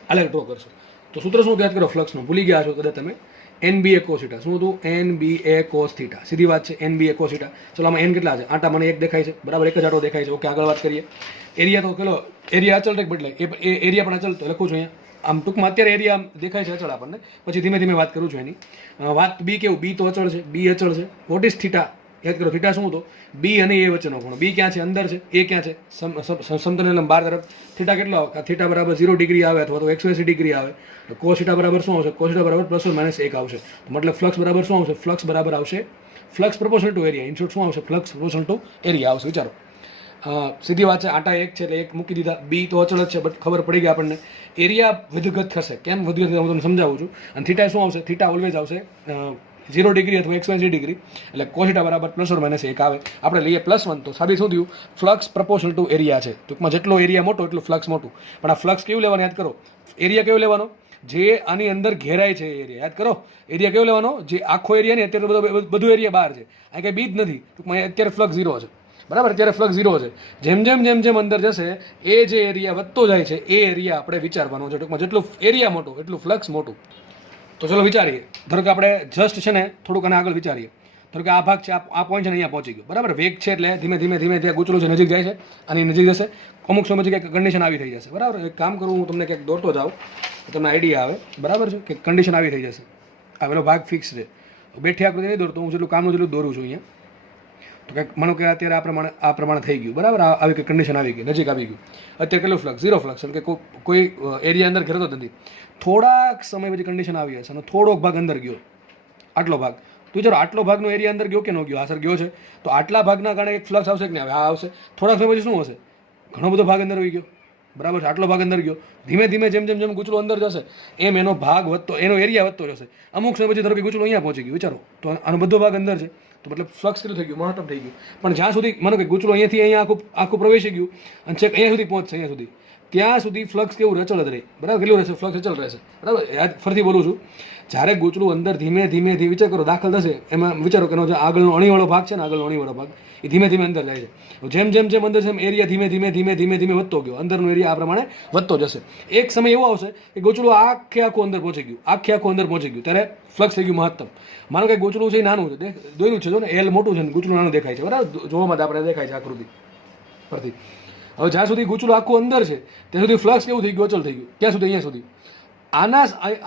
આલેખ ડ્રો કરશું. તો સૂત્ર શું યાદ કરો ફ્લક્સનું? ભૂલી ગયા છો કદાચ તમે. NBA cos θ. શું હતું? NBA cos θ. સીધી વાત છે, NBA cos θ. ચલો આમાં n કેટલા છે? આટા મને એક દેખાય છે, બરાબર. એક જ આટો દેખાય છે. ઓકે, આગળ વાત કરીએ. એરિયા તો પેલો એરિયા અચળ એક બદલાય, એ એરિયા પણ અચળ. તો લખું છું અહીંયા. આમ ટૂંકમાં અત્યારે એરિયા આમ દેખાય છે અચળ આપણને, પછી ધીમે ધીમે વાત કરું છું એની. વાત બી કેવું? બી તો અચળ છે, બી અચળ છે. What is θ? યાદ કરો. થીટા શું હતો? બી અને એ વચ્ચેનો ખૂણો. બી ક્યાં છે? અંદર છે. એ ક્યાં છે? સમતલ બાર તરફ. થીટા કેટલો આવે? થીટા બરાબર 0 ડિગ્રી આવે અથવા તો 180 ડિગ્રી આવે. તો કોસ થીટા બરાબર શું આવશે? કોસ થીટા બરાબર ±1 આવશે. મતલબ ફ્લક્સ બરાબર શું આવશે? ફ્લક્સ બરાબર આવશે flux proportional two area. In short શું આવશે? ફ્લક્સ પ્રોપોર્શનલ ટુ એરિયા આવશે. વિચારો, સીધી વાત છે. આટા એક છે એટલે એક મૂકી દીધા. બી તો અચળ જ છે, બટ ખબર પડી ગઈ આપણને. એરિયા વધઘટ થશે. કેમ વધઘટ? હું તમને સમજાવું છું. અને થીટા શું આવશે? થીટા ઓલવેઝ આવશે 0 ડિગ્રી અથવા 180 ડિગ્રી, એટલે કોસ થીટા બરાબર ±1 આવે. આપણે લઈએ +1, તો સાબિત શું થયું? ફ્લક્સ પ્રપોર્શનલ ટુ એરિયા છે. ટૂંકમાં જેટલો એરિયા મોટો એટલું ફ્લક્સ મોટું. પણ આ ફ્લક્સ કેવું લેવાનું? યાદ કરો. એરિયા કેવો લેવાનો? જે આની અંદર ઘેરાય છે એરિયા. યાદ કરો, એરિયા કેવો લેવાનો? જે આખો એરિયા ને અત્યારે બધું એરિયા બહાર છે, આ કંઈ બી જ નથી. ટૂંકમાં અત્યારે ફ્લક્સ 0 છે, બરાબર. અત્યારે ફ્લક્સ 0 છે. જેમ અંદર જશે એ જે એરિયા વધતો જાય છે એ એરિયા આપણે વિચારવાનો છે. ટૂંકમાં જેટલું એરિયા મોટો એટલું ફ્લક્સ મોટું. તો ચલો વિચારીએ. ધારો કે આપણે જસ્ટ છે ને થોડુંક આને આગળ વિચારીએ. ધારો કે આ ભાગ છે, આ પોઈન્ટ છે ને અહીંયા પહોંચી ગયો, બરાબર. વેગ છે એટલે ધીમે ત્યાં ગૂંચળું છે નજીક જાય છે, અને નજીક જશે. અમુક સમય પછી કંઈક કન્ડિશન આવી થઈ જશે, બરાબર. એક કામ કરું, હું તમને ક્યાંક દોરતો જાઉં તો તમને આઈડિયા આવે, બરાબર છે, કે કન્ડિશન આવી થઈ જશે. આ પેલો ભાગ ફિક્સ છે. બેઠી આકૃતિ નહીં દોરતો હું, જેટલું કામનું જેટલું દોરું છું અહીંયા. તો કંઈક માનો કે અત્યારે આ પ્રમાણે થઈ ગયું, બરાબર. આવી કંઈક કન્ડિશન આવી ગઈ, નજીક આવી ગયું. અત્યારે કેટલું ફ્લક્સ? 0 ફ્લક્સ, એટલે કે કોઈ એરિયા અંદર ઘેરતો જ નથી. થોડાક સમય પછી કન્ડિશન આવી હશે અને થોડોક ભાગ અંદર ગયો, આટલો ભાગ. તો વિચારો, આટલો ભાગનો એરિયા અંદર ગયો કે ન ગયો? આ સર ગયો છે. તો આટલા ભાગના કારણે એક ફ્લક્સ આવશે કે નહીં આવે? આ આવશે. થોડાક સમય પછી શું હશે? ઘણો બધો ભાગ અંદર આવી ગયો, બરાબર છે. આટલો ભાગ અંદર ગયો. ધીમે જેમ ગૂંચળું અંદર જશે એમ એનો ભાગ વધતો, એનો એરિયા વધતો જશે. અમુક સમય પછી ધારો કે ગૂંચળું અહીંયા પહોંચી ગયું, વિચારો. તો આનો બધો ભાગ અંદર છે, તો મતલબ ફ્લક્સ કેટલું થઈ ગયું? મહત્તમ થઈ ગયું. પણ જ્યાં સુધી માનો કે ગૂંચળું અહીંયાથી અહીંયા આખું પ્રવેશી ગયું અને છેક અહીંયા સુધી પહોંચશે, અહીંયા સુધી, ત્યાં સુધી ફ્લક્સ કેવું? અચળ જ રહે, બરાબર. કેટલું રહેશે? ફ્લક્સ અચળ રહેશે, બરાબર. યાદ ફરીથી બોલું છું. જ્યારે ગૂંચળું અંદર ધીમે વિચાર કરો દાખલ થશે, એમાં વિચારો કે જે આગળનો અણીવાળો ભાગ છે ને, આગળનો અણીવાળો ભાગ એ ધીમે અંદર જાય છે. જેમ અંદર છે એરિયા ધીમે વધતો ગયો. અંદરનો એરિયા આ પ્રમાણે વધતો જશે. એક સમય એવો આવશે કે ગૂંચળું આખું અંદર પહોંચી ગયું, અંદર પહોંચી ગયું, ત્યારે ફ્લક્સ થઈ ગયું મહત્તમ. માનો કે ગૂંચળું છે નાનું છે, દોર્યું છે જો ને, એલ મોટું છે ને ગૂંચળું નાનું દેખાય છે, બરાબર. જોવામાં આપણે દેખાય છે આકૃતિ પરથી. હવે જ્યાં સુધી ગૂંચળું આખું અંદર છે ત્યાં સુધી ફ્લક્સ કેવું થઈ ગયું? અચળ થઈ ગયું. ક્યાં સુધી? અહીંયા સુધી.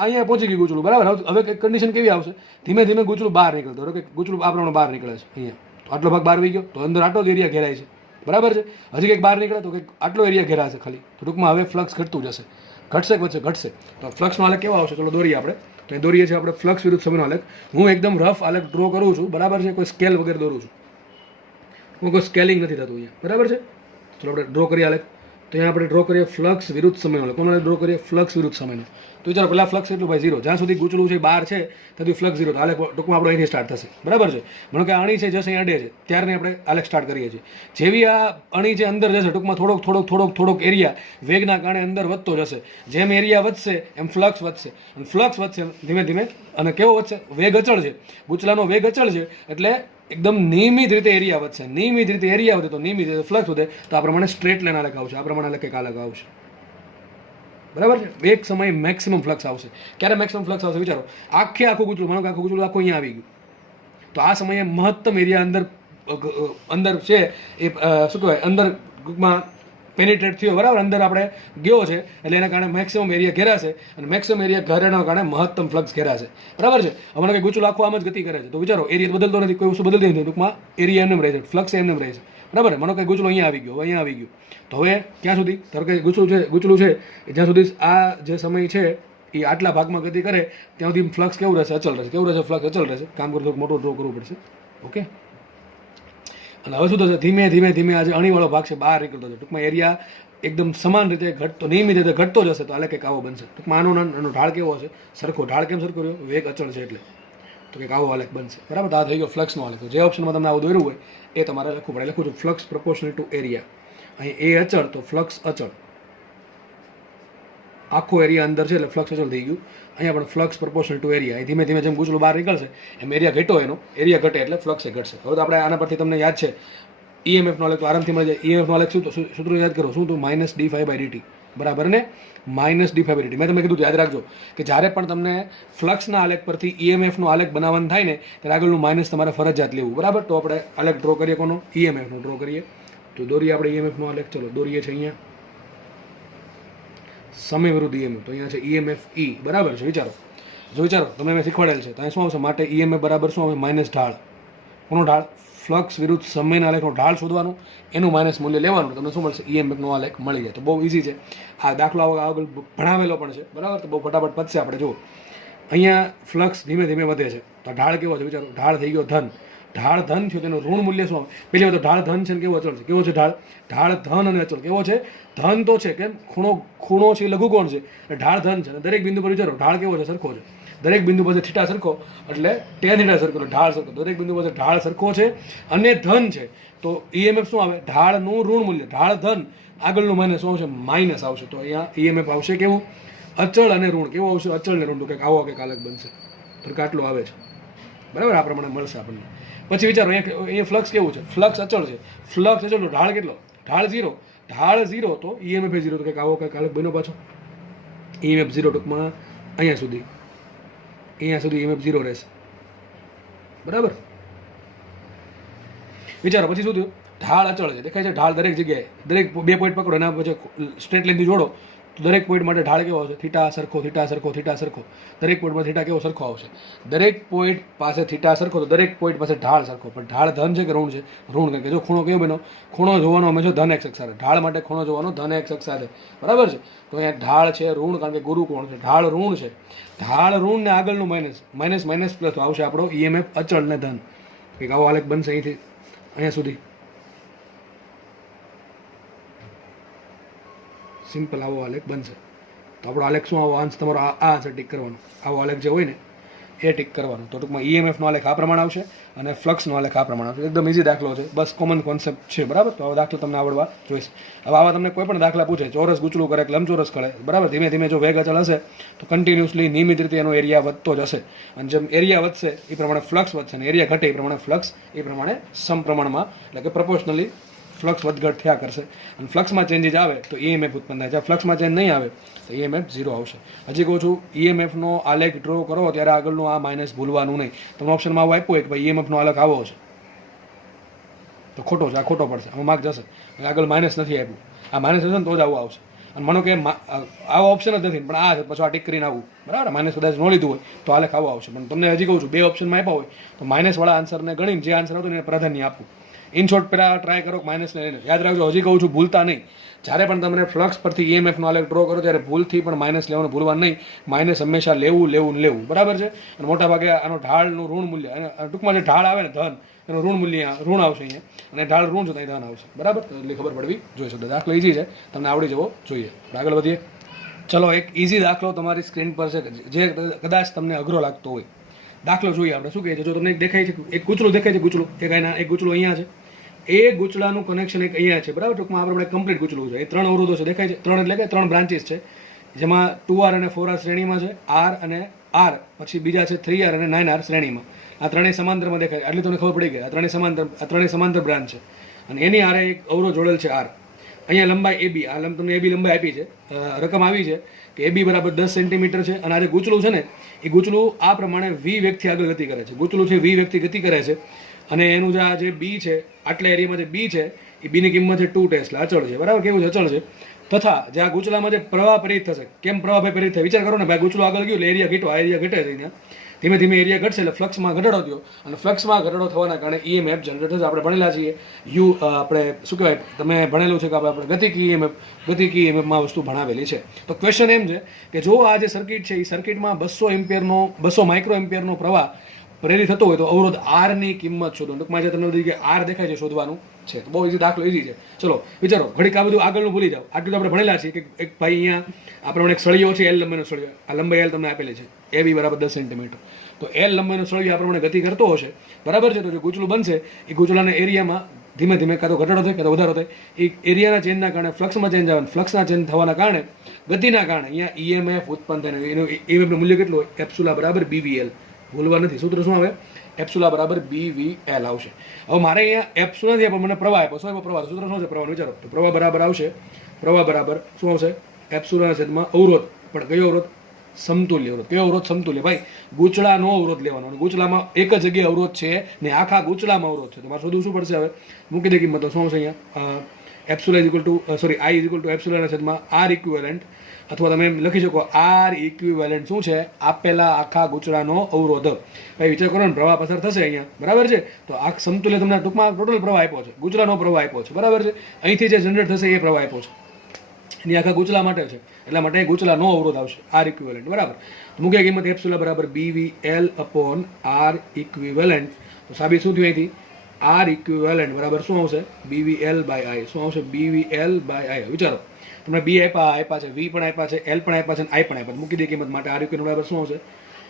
અહીંયા પહોંચી ગયું ગૂંચળું, બરાબર. હવે કન્ડિશન કેવી આવશે? ધીમે ગૂંચળું બહાર નીકળતો. ધારો કે ગૂંચળું આ પ્રમાણે બહાર નીકળે છે અહીંયા, તો આટલો ભાગ બહાર આવી ગયો, તો અંદર આટલો જ એરિયા ઘેરાય છે, બરાબર છે. હજી કંઈક બહાર નીકળે તો કંઈક આટલો એરિયા ઘેરાશે ખાલી. તો ટૂંકમાં હવે ફ્લક્સ ઘટતું જશે. ઘટશે કે ઘટશે? તો ફ્લક્સનો આલેખ કેવો આવશે? ચલો દોરીએ આપણે. તો એ દોરીએ છીએ આપણે ફ્લક્સ વિરુદ્ધ સમયનો આલેખ. હું એકદમ રફ આલેખ ડ્રો કરું છું, બરાબર છે. કોઈ સ્કેલ વગેરે દોરું છું હું, કોઈ સ્કેલિંગ નથી થતું અહીંયા, બરાબર છે. ચલો આપણે ડ્રો કરીએ આલેખ. તો તો અહીંયા આપણે ડ્રો કરીએ ફ્લક્સ વિરુદ્ધ સમયનો. કોને ડ્રો કરીએ? ફ્લક્સ વિરુદ્ધ સમયનો. તો વિચારો પહેલાં ફ્લક્સ એટલું ભાઈ 0, જ્યાં સુધી ગૂંચળું છે બહાર છે ત્યાંથી ફ્લક્સ 0. તો આલેખ ટૂંકમાં આપણો અહીંથી સ્ટાર્ટ થશે, બરાબર છે. માનો કે અણી છે જશે અહીં અડે છે ત્યારને આપણે આલેખ સ્ટાર્ટ કરીએ છીએ. જેવી આ અણી છે અંદર જશે ટૂંકમાં થોડોક એરિયા વેગના કારણે અંદર વધતો જશે. જેમ એરિયા વધશે એમ ફ્લક્સ વધશે, અને ફ્લક્સ વધશે ધીમે ધીમે. અને કેવો વધશે? વેગ અચળ છે, ગૂંચલાનો વેગ અચળ છે એટલે એકદમ નિયમિત રીતે એરિયા વધશે. નિયમિત રીતે એરિયા વધે તો નિયમિત રીતે ફ્લક્સ વધે. તો આ પ્રમાણે સ્ટ્રેટ લાઈન આલેખ આવશે, આ પ્રમાણે આલેખ એક આલેખ આવશે, બરાબર છે. એક સમયે મેક્સિમમ ફ્લક્સ આવશે. ક્યારે મેક્સિમમ ફ્લક્સ આવશે? વિચારો, આખું ગૂંચળું, માનો કે આખું ગૂંચળું આખું અહીંયા આવી ગયું, તો આ સમયે મહત્તમ એરિયા અંદર છે એ શું કહેવાય અંદર ટૂંકમાં પેનિટ્રેટ થયો, બરાબર, અંદર આપણે ગયો છે એટલે એના કારણે મેક્સિમમ એરિયા ઘેરાશે, અને મેક્સિમમ એરિયા ઘેરાના કારણે મહત્તમ ફ્લક્સ ઘેરાશે, બરાબર છે. હમણાં કંઈ ગૂંચળું આખું આમ જ ગતિ કરે છે તો વિચારો એરિયા બદલતો નથી, કોઈ વસ્તુ બદલતી નથી, ટૂંકમાં એરિયા એમને રહે છે, ફ્લક્સ એમને રહે છે, બરાબર. માનો કે ગૂંચળું અહીંયા આવી ગયું, તો હવે ક્યાં સુધી? ધારો કે ગૂંચળું છે જ્યાં સુધી આ જે સમય છે એ આટલા ભાગમાં ગતિ કરે ત્યાં સુધી ફ્લક્સ કેવું રહેશે? અચળ રહેશે. કેવું રહેશે? ફ્લક્સ અચળ રહેશે. કામ કરતો મોટો ડ્રો કરવું પડશે, ઓકે. અને હવે શું થશે? ધીમે ધીમે આજે અણીવાળો ભાગ છે બહાર નીકળતો છે, ટૂંકમાં એરિયા એકદમ સમાન રીતે ઘટતો, નિયમિત રીતે ઘટતો જશે. તો આલેખ એક આવો બનશે. ટૂંકમાં આનો ઢાળ કેવો હશે? સરખો. ઢાળ કેમ સરખો રહ્યો? વેગ અચળ છે એટલે. તો કંઈક આવો આલેખ બનશે, બરાબર. તો આ થઈ ગયો ફ્લક્સનો આલેખ. જે ઓપ્શનમાં તમને આવું દોર્યું હોય એ તમારે લખવું પડે. લખું છું ફ્લક્સ પ્રપોર્શનલ ટુ એરિયા. અહીં એ અચળ તો ફ્લક્સ અચળ, આખો એરિયા અંદર છે એટલે ફ્લક્સ અચળ થઈ ગયું. અહીંયા પણ ફ્લક્સ પ્રપોર્શનલ ટુ એરિયા. એ ધીમે જેમ ગૂંચળું બહાર નીકળશે એમ એરિયા ઘટો, એરિયા ઘટે એટલે ફ્લક્સ એ ઘટશે. હવે તો આપણે આના પરથી તમને યાદ છે ઈએમએફનો આલેખ તો આરામથી મળી જાય. ઈએમએફનો આલેખ શું? તો સૂત્ર યાદ કરો. શું? તો -d∅dt, બરાબર ને? -d∅dt. મેં તમને કીધું યાદ રાખજો કે જ્યારે પણ તમને ફ્લક્સના આલેખ પરથી ઈએમએફનો આલેખ બનાવવાનું થાય ને ત્યારે આગળનું માઇનસ તમારે ફરજિયાત લેવું, બરાબર. તો આપણે આલેખ ડ્રો કરીએ. કોનો? ઈએમએફનો ડ્રો કરીએ. તો દોરીએ આપણે ઈએમએફનો આલેખ. ચલો દોરીએ છે અહીંયા સમય વિરુદ્ધ ઈએમએફ. તો અહીંયા છે ઈએમએફ ઈ, બરાબર છે. વિચારો તમને મેં શીખવાડેલ છે. તો અહીં શું આવશે? માટે ઈએમએફ બરાબર શું આવે? માઇનસ ઢાળ. કોનો ઢાળ? ફ્લક્સ વિરુદ્ધ સમયના આલેખનો ઢાળ શોધવાનું, એનું માઇનસ મૂલ્ય લેવાનું, તમને શું મળશે? ઈએમએફનો આલેખ મળી જાય. તો બહુ ઇઝી છે. આ દાખલો આગળ ભણાવેલો પણ છે, બરાબર. તો બહુ ફટાફટ પતશે. આપણે જુઓ અહીંયા ફ્લક્સ ધીમે વધે છે તો ઢાળ કેવો છે? વિચારો, ઢાળ થઈ ગયો ધન. ઢાળ ધન થયો તેનું ઋણ મૂલ્ય શું આવે? પહેલી વાત તો ઢાળ ધન છે ને કેવો અચળ છે? કેવો છે ઢાળ ધન અને અચળ કેવો છે? ધન તો છે, કેમ? ખૂણો છે લઘુકોણ છે, ઢાળ ધન છે. અને દરેક બિંદુ પર વિચારો ઢાળ કેવો છે? સરખો છે. દરેક બિંદુ પાસે થીટા સરખો એટલે tan થીટા સરખો, ઢાળ સરખો. દરેક બિંદુ પાસે ઢાળ સરખો છે અને ધન છે. તો ઈએમએફ શું આવે? ઢાળનું ઋણ મૂલ્ય. ઢાળ ધન, આગળનું માઇનસ શું આવશે? માઇનસ આવશે. તો અહીંયા ઈએમએફ આવશે કેવું? અચળ અને ઋણ. કેવું આવશે? અચળ ને ઋણ. તો કંઈક આવો કંઈક આલેખ બનશે. તો આટલું આવે છે, બરાબર. આ પ્રમાણે મળશે આપણને. પછી વિચારો અહીંયા ફ્લક્સ કેવું છે? ફ્લક્સ અચળ છે. ફ્લક્સ અચળ તો ઢાળ કેટલો? ઢાળ 0. ઢાળ 0 તો ઈએમએફ 0. તો કંઈક આવો કંઈક આલેખ બન્યો પાછો. ઈએમએફ 0 ટૂંકમાં અહીંયા સુધી ઈએમએફ 0 રહેશે, બરાબર. વિચારો પછી શું થયું? ઢાળ અચળ છે, દેખાય છે ઢાળ દરેક જગ્યાએ. દરેક 2 પોઈન્ટ પકડો એના પછી સ્ટ્રેટ લાઈનથી જોડો તો દરેક પોઈન્ટ માટે ઢાળ કેવો આવશે? થીટા સરખો. દરેક પોઈન્ટમાં થીટા કેવો? સરખો આવશે. દરેક પોઈન્ટ પાસે થીટા સરખો તો દરેક પોઈન્ટ પાસે ઢાળ સરખો. પણ ઢાળ ધન છે કે ઋણ છે? ઋણ. કારણ કે જો ખૂણો કેવો બન્યો? ખૂણો જોવાનો હંમેશા ધન x અક્ષ સાથે. ઢાળ માટે ખૂણો જોવાનો ધન x અક્ષ સાથે, બરાબર છે. તો અહીંયા ઢાળ છે ઋણ, કારણ કે ગુરુ કોણ છે? ઢાળ ઋણ છે. ઢાળ ઋણ ને આગળનું માઇનસ પ્લસ આવશે આપણો ઈએમએફ અચળ ને ધન. કંઈક આવો આલેખ બનશે અહીંથી અહીંયા સુધી. સિમ્પલ આવો આલેખ બનશે. તો આપણો આલેખ શું? આવો અંશ તમારો આ આન્સર ટીક કરવાનો. આવો આલેખ જે હોય ને એ ટીક કરવાનું. તો ટૂંકમાં ઈએમએફનો આલેખ આ પ્રમાણે આવશે અને ફ્લક્સનો આલેખ આ પ્રમાણે આવશે. એકદમ ઇઝી દાખલો છે, બસ કોમન કોન્સેપ્ટ છે, બરાબર. તો આવો દાખલો તમને આવડવા જોઈશે. હવે આવા તમને કોઈ પણ દાખલા પૂછે, ચોરસ ગૂંચળું કરે કે લંબચોરસ કરે, બરાબર, ધીમે જો વેગ અચળ હશે તો કન્ટિન્યુઅસલી નિયમિત રીતે એનો એરિયા વધતો જશે. અને જેમ એરિયા વધશે એ પ્રમાણે ફ્લક્સ વધશે, અને એરિયા ઘટે એ પ્રમાણે ફ્લક્સ એ પ્રમાણે સમપ્રમાણમાં એટલે કે પ્રપોર્શનલી ફ્લક્સ વધઘટ થયા કરશે. અને ફ્લક્સમાં ચેન્જીસ આવે તો ઈએમએફ ઉત્પન્ન થાય. જ્યારે ફ્લક્સમાં ચેન્જ નહીં આવે તો ઈએમએફ 0 આવશે. હજી કહું છું, ઈએમએફનો આલેખ ડ્રો કરો ત્યારે આગળનું આ માઇનસ ભૂલવાનું નહીં. તમને ઓપ્શનમાં આવું આપ્યું હોય કે ભાઈ ઈએમએફનો આલેખ આવો છે તો ખોટો છે, આ ખોટો પડશે, આમાં માર્ક જશે. આગળ માઇનસ નથી આપ્યું, આ માઇનસ હશે ને તો જ આવું આવશે. અને માનો કે આવો ઓપ્શન જ નથી પણ આ છે, પછી આ ટીક કરીને આવું, બરાબર. માઇનસ કદાચ ન લીધું હોય તો આલેખ આવો આવશે. પણ તમને હજી કહું છું, 2 ઓપ્શનમાં આપ્યા હોય તો માઇનસવાળા આન્સરને ગણીને જે આન્સર આવતો એને પ્રાધાન્ય આપવું. ઇન શોર્ટ પહેલાં ટ્રાય કરો માઇનસને લઈને. યાદ રાખજો, હજી કહું છું, ભૂલતા નહીં. જ્યારે પણ તમને ફ્લક્સ પરથી ઈએમએફનો આલેખ ડ્રો કરો ત્યારે ભૂલથી પણ માઇનસ લેવાનું ભૂલવાનું નહીં. માઇનસ હંમેશા લેવું, બરાબર છે. અને મોટા ભાગે આનો ઢાળનું ઋણ મૂલ્ય અને ટૂંકમાં જે ઢાળ આવે ને ધન, એનું ઋણ મૂલ્ય ઋણ આવશે અહીંયા, અને ઢાળ ઋણ છે તો અહીં ધન આવશે, બરાબર. તો એટલી ખબર પડવી જોઈએ છે. દાખલો ઇઝી છે, તમને આવડી જવો જોઈએ. આગળ વધીએ. ચલો, એક ઇઝી દાખલો તમારી સ્ક્રીન પર છે જે કદાચ તમને અઘરો લાગતો હોય. દાખલો જોઈએ આપણે. શું કહે છે? જો તમને દેખાય છે એક ગૂંચળું દેખાય છે, ગૂંચળું એક ગૂંચળું અહીંયા છે, એ ગૂંચળાનું કનેક્શન એક અહીંયા છે, બરાબર. ટૂંકમાં આપણે કમ્પ્લીટ ગૂંચળું છે. એ 3 અવરોધો છે, દેખાય છે. 3 એટલે કે 3 બ્રાન્ચીસ છે, જેમાં 2R અને 4R શ્રેણીમાં છે, R અને R, પછી બીજા છે 3R અને 9R શ્રેણીમાં. આ ત્રણેય સમાંતરમાં દેખાય, આટલી તમને ખબર પડી ગઈ. આ ત્રણેય સમાંતર બ્રાન્ચ છે, અને એની આરે એક અવરોધ જોડેલ છે R. અહીંયા લંબાઈ AB, આ તમને AB લંબાઈ આપી છે, રકમ આવી છે કે AB બરાબર 10 સેન્ટીમીટર છે. અને આ જે ગૂંચળું છે ને, એ ગૂંચળું આ પ્રમાણે V વેગથી આગળ ગતિ કરે છે. ગૂંચળું છે V વેગથી ગતિ કરે છે, અને એનું જે B છે, આટલા એરિયામાં જે B છે, એ બીની કિંમત છે 2 ટેસ્લા, અચળ છે, બરાબર. કેવું છે? અચળ છે. તથા જે આ ગૂંચળામાં જે પ્રવાહ પ્રેરિત થશે, કેમ પ્રવાહ પ્રેરિત થાય? વિચાર કરો ને ભાઈ, ગૂંચળું આગળ ગયું એટલે એરિયા ઘટો, આ એરિયા ઘટે છે અહીંયા, ધીમે ધીમે એરિયા ઘટશે એટલે ફ્લક્સમાં ઘટાડો થયો, અને ફ્લક્સમાં ઘટાડો થવાના કારણે EMF જનરેટ થશે. આપણે ભણેલા છીએ આપણે શું કહેવાય, તમે ભણેલું છે કે આપણે ગતિકી EMFમાં વસ્તુ ભણાવેલી છે. તો ક્વેશ્ચન એમ છે કે જો આ જે સર્કિટ છે, એ સર્કિટમાં 200 માઇક્રો એમ્પિયરનો પ્રવાહ પ્રેરિત થતો હોય તો અવરોધ R ની કિંમત શોધો. ટૂંકમાં જે તમને બધી R દેખાય છે શોધવાનું છે. તો બહુ ઇઝી દાખલો, ઇઝી છે. ચલો વિચારો, ઘડીક આ બધું આગળનું ભૂલી જાઓ. આટલું તો આપણે ભણેલા છીએ કે એક ભાઈ અહીંયા આપણે એક સળિયો છે, L લંબાઈનો સળિયો, આ લંબાઈ L તમને આપેલી છે, AB બરાબર 10 સેન્ટીમીટર. તો L લંબાઈનો સળિયો આ પ્રમાણે ગતિ કરતો હશે, બરાબર છે. તો જે ગૂંચળું બનશે, એ ગૂંચળાના એરિયામાં ધીમે ધીમે કાં તો ઘટાડો થાય કાં તો વધારો થાય. એ એરિયાના ચેન્જના કારણે ફ્લક્સમાં ચેન્જ આવે, ફ્લક્સના ચેન્જ થવાના કારણે, ગતિના કારણે અહીંયા EMF ઉત્પન્ન થાય. એનું EMFનું મૂલ્ય કેટલું હોય? એપ્સિલોન બરાબર BVL. ભૂલવા નથી, સૂત્ર શું આવે? એપ્સિલોન બરાબર BVL આવશે. હવે મારે અહીંયા એપ્સિલોન નથી, પણ મને પ્રવાહ આપ્યો. શું આપ્યો? પ્રવાહ. સૂત્ર શું છે પ્રવાહનું? વિચારો. તો પ્રવાહ બરાબર આવશે, પ્રવાહ બરાબર શું આવશે? એપ્સિલોન છેદમાં અવરોધ. પણ કયો અવરોધ? સમતુલ્ય અવરોધ. કયો અવરોધ? સમતુલ્ય. ભાઈ, ગૂંચળાનો અવરોધ લેવાનો, અને ગૂંચળામાં એક જ જગ્યાએ અવરોધ છે ને આખા ગૂંચળામાં અવરોધ છે. તો મારે શોધવું શું પડશે? હવે મૂકી દે કિંમત. શું આવશે અહીંયા? Epsilon I equal to epsilon છેદમાં R ઇક્વિવેલન્ટ, અથવા તમે એમ લખી શકો R ઇક્વિવેલન્ટ શું છે? આપેલા આખા ગૂંચળાનો અવરોધ. ભાઈ વિચાર કરો ને, પ્રવાહ પસાર થશે અહીંયા, બરાબર છે. તો આ સમતુલ્ય તમને ટૂંકમાં ટોટલ પ્રવાહ આપ્યો છે, ગૂંચળાનો પ્રવાહ આપ્યો છે, બરાબર છે. અહીંથી જે જનરેટ થશે એ પ્રવાહ આપ્યો છે, એની આખા ગૂંચળા માટે છે, એટલા માટે ગૂંચળાનો અવરોધ આવશે R ઇક્વિવેલન્ટ, બરાબર. તો મુખ્ય કિંમત એપ્સિલોન બરાબર BVL અપોન R ઇક્વિવેલન્ટ. તો સાબિત શું થયું અહીંથી? R ઇક્વિવેલન્ટ બરાબર શું આવશે? BVL by I. શું આવશે? BVL by I. વિચારો, તમને B આપ્યા છે, V પણ આપ્યા છે, L પણ આપ્યા છે, અને I પણ આપ્યા. મૂકી દે કિંમત માટે R ઇક્વિવેલન્ટ બરાબર શું આવશે?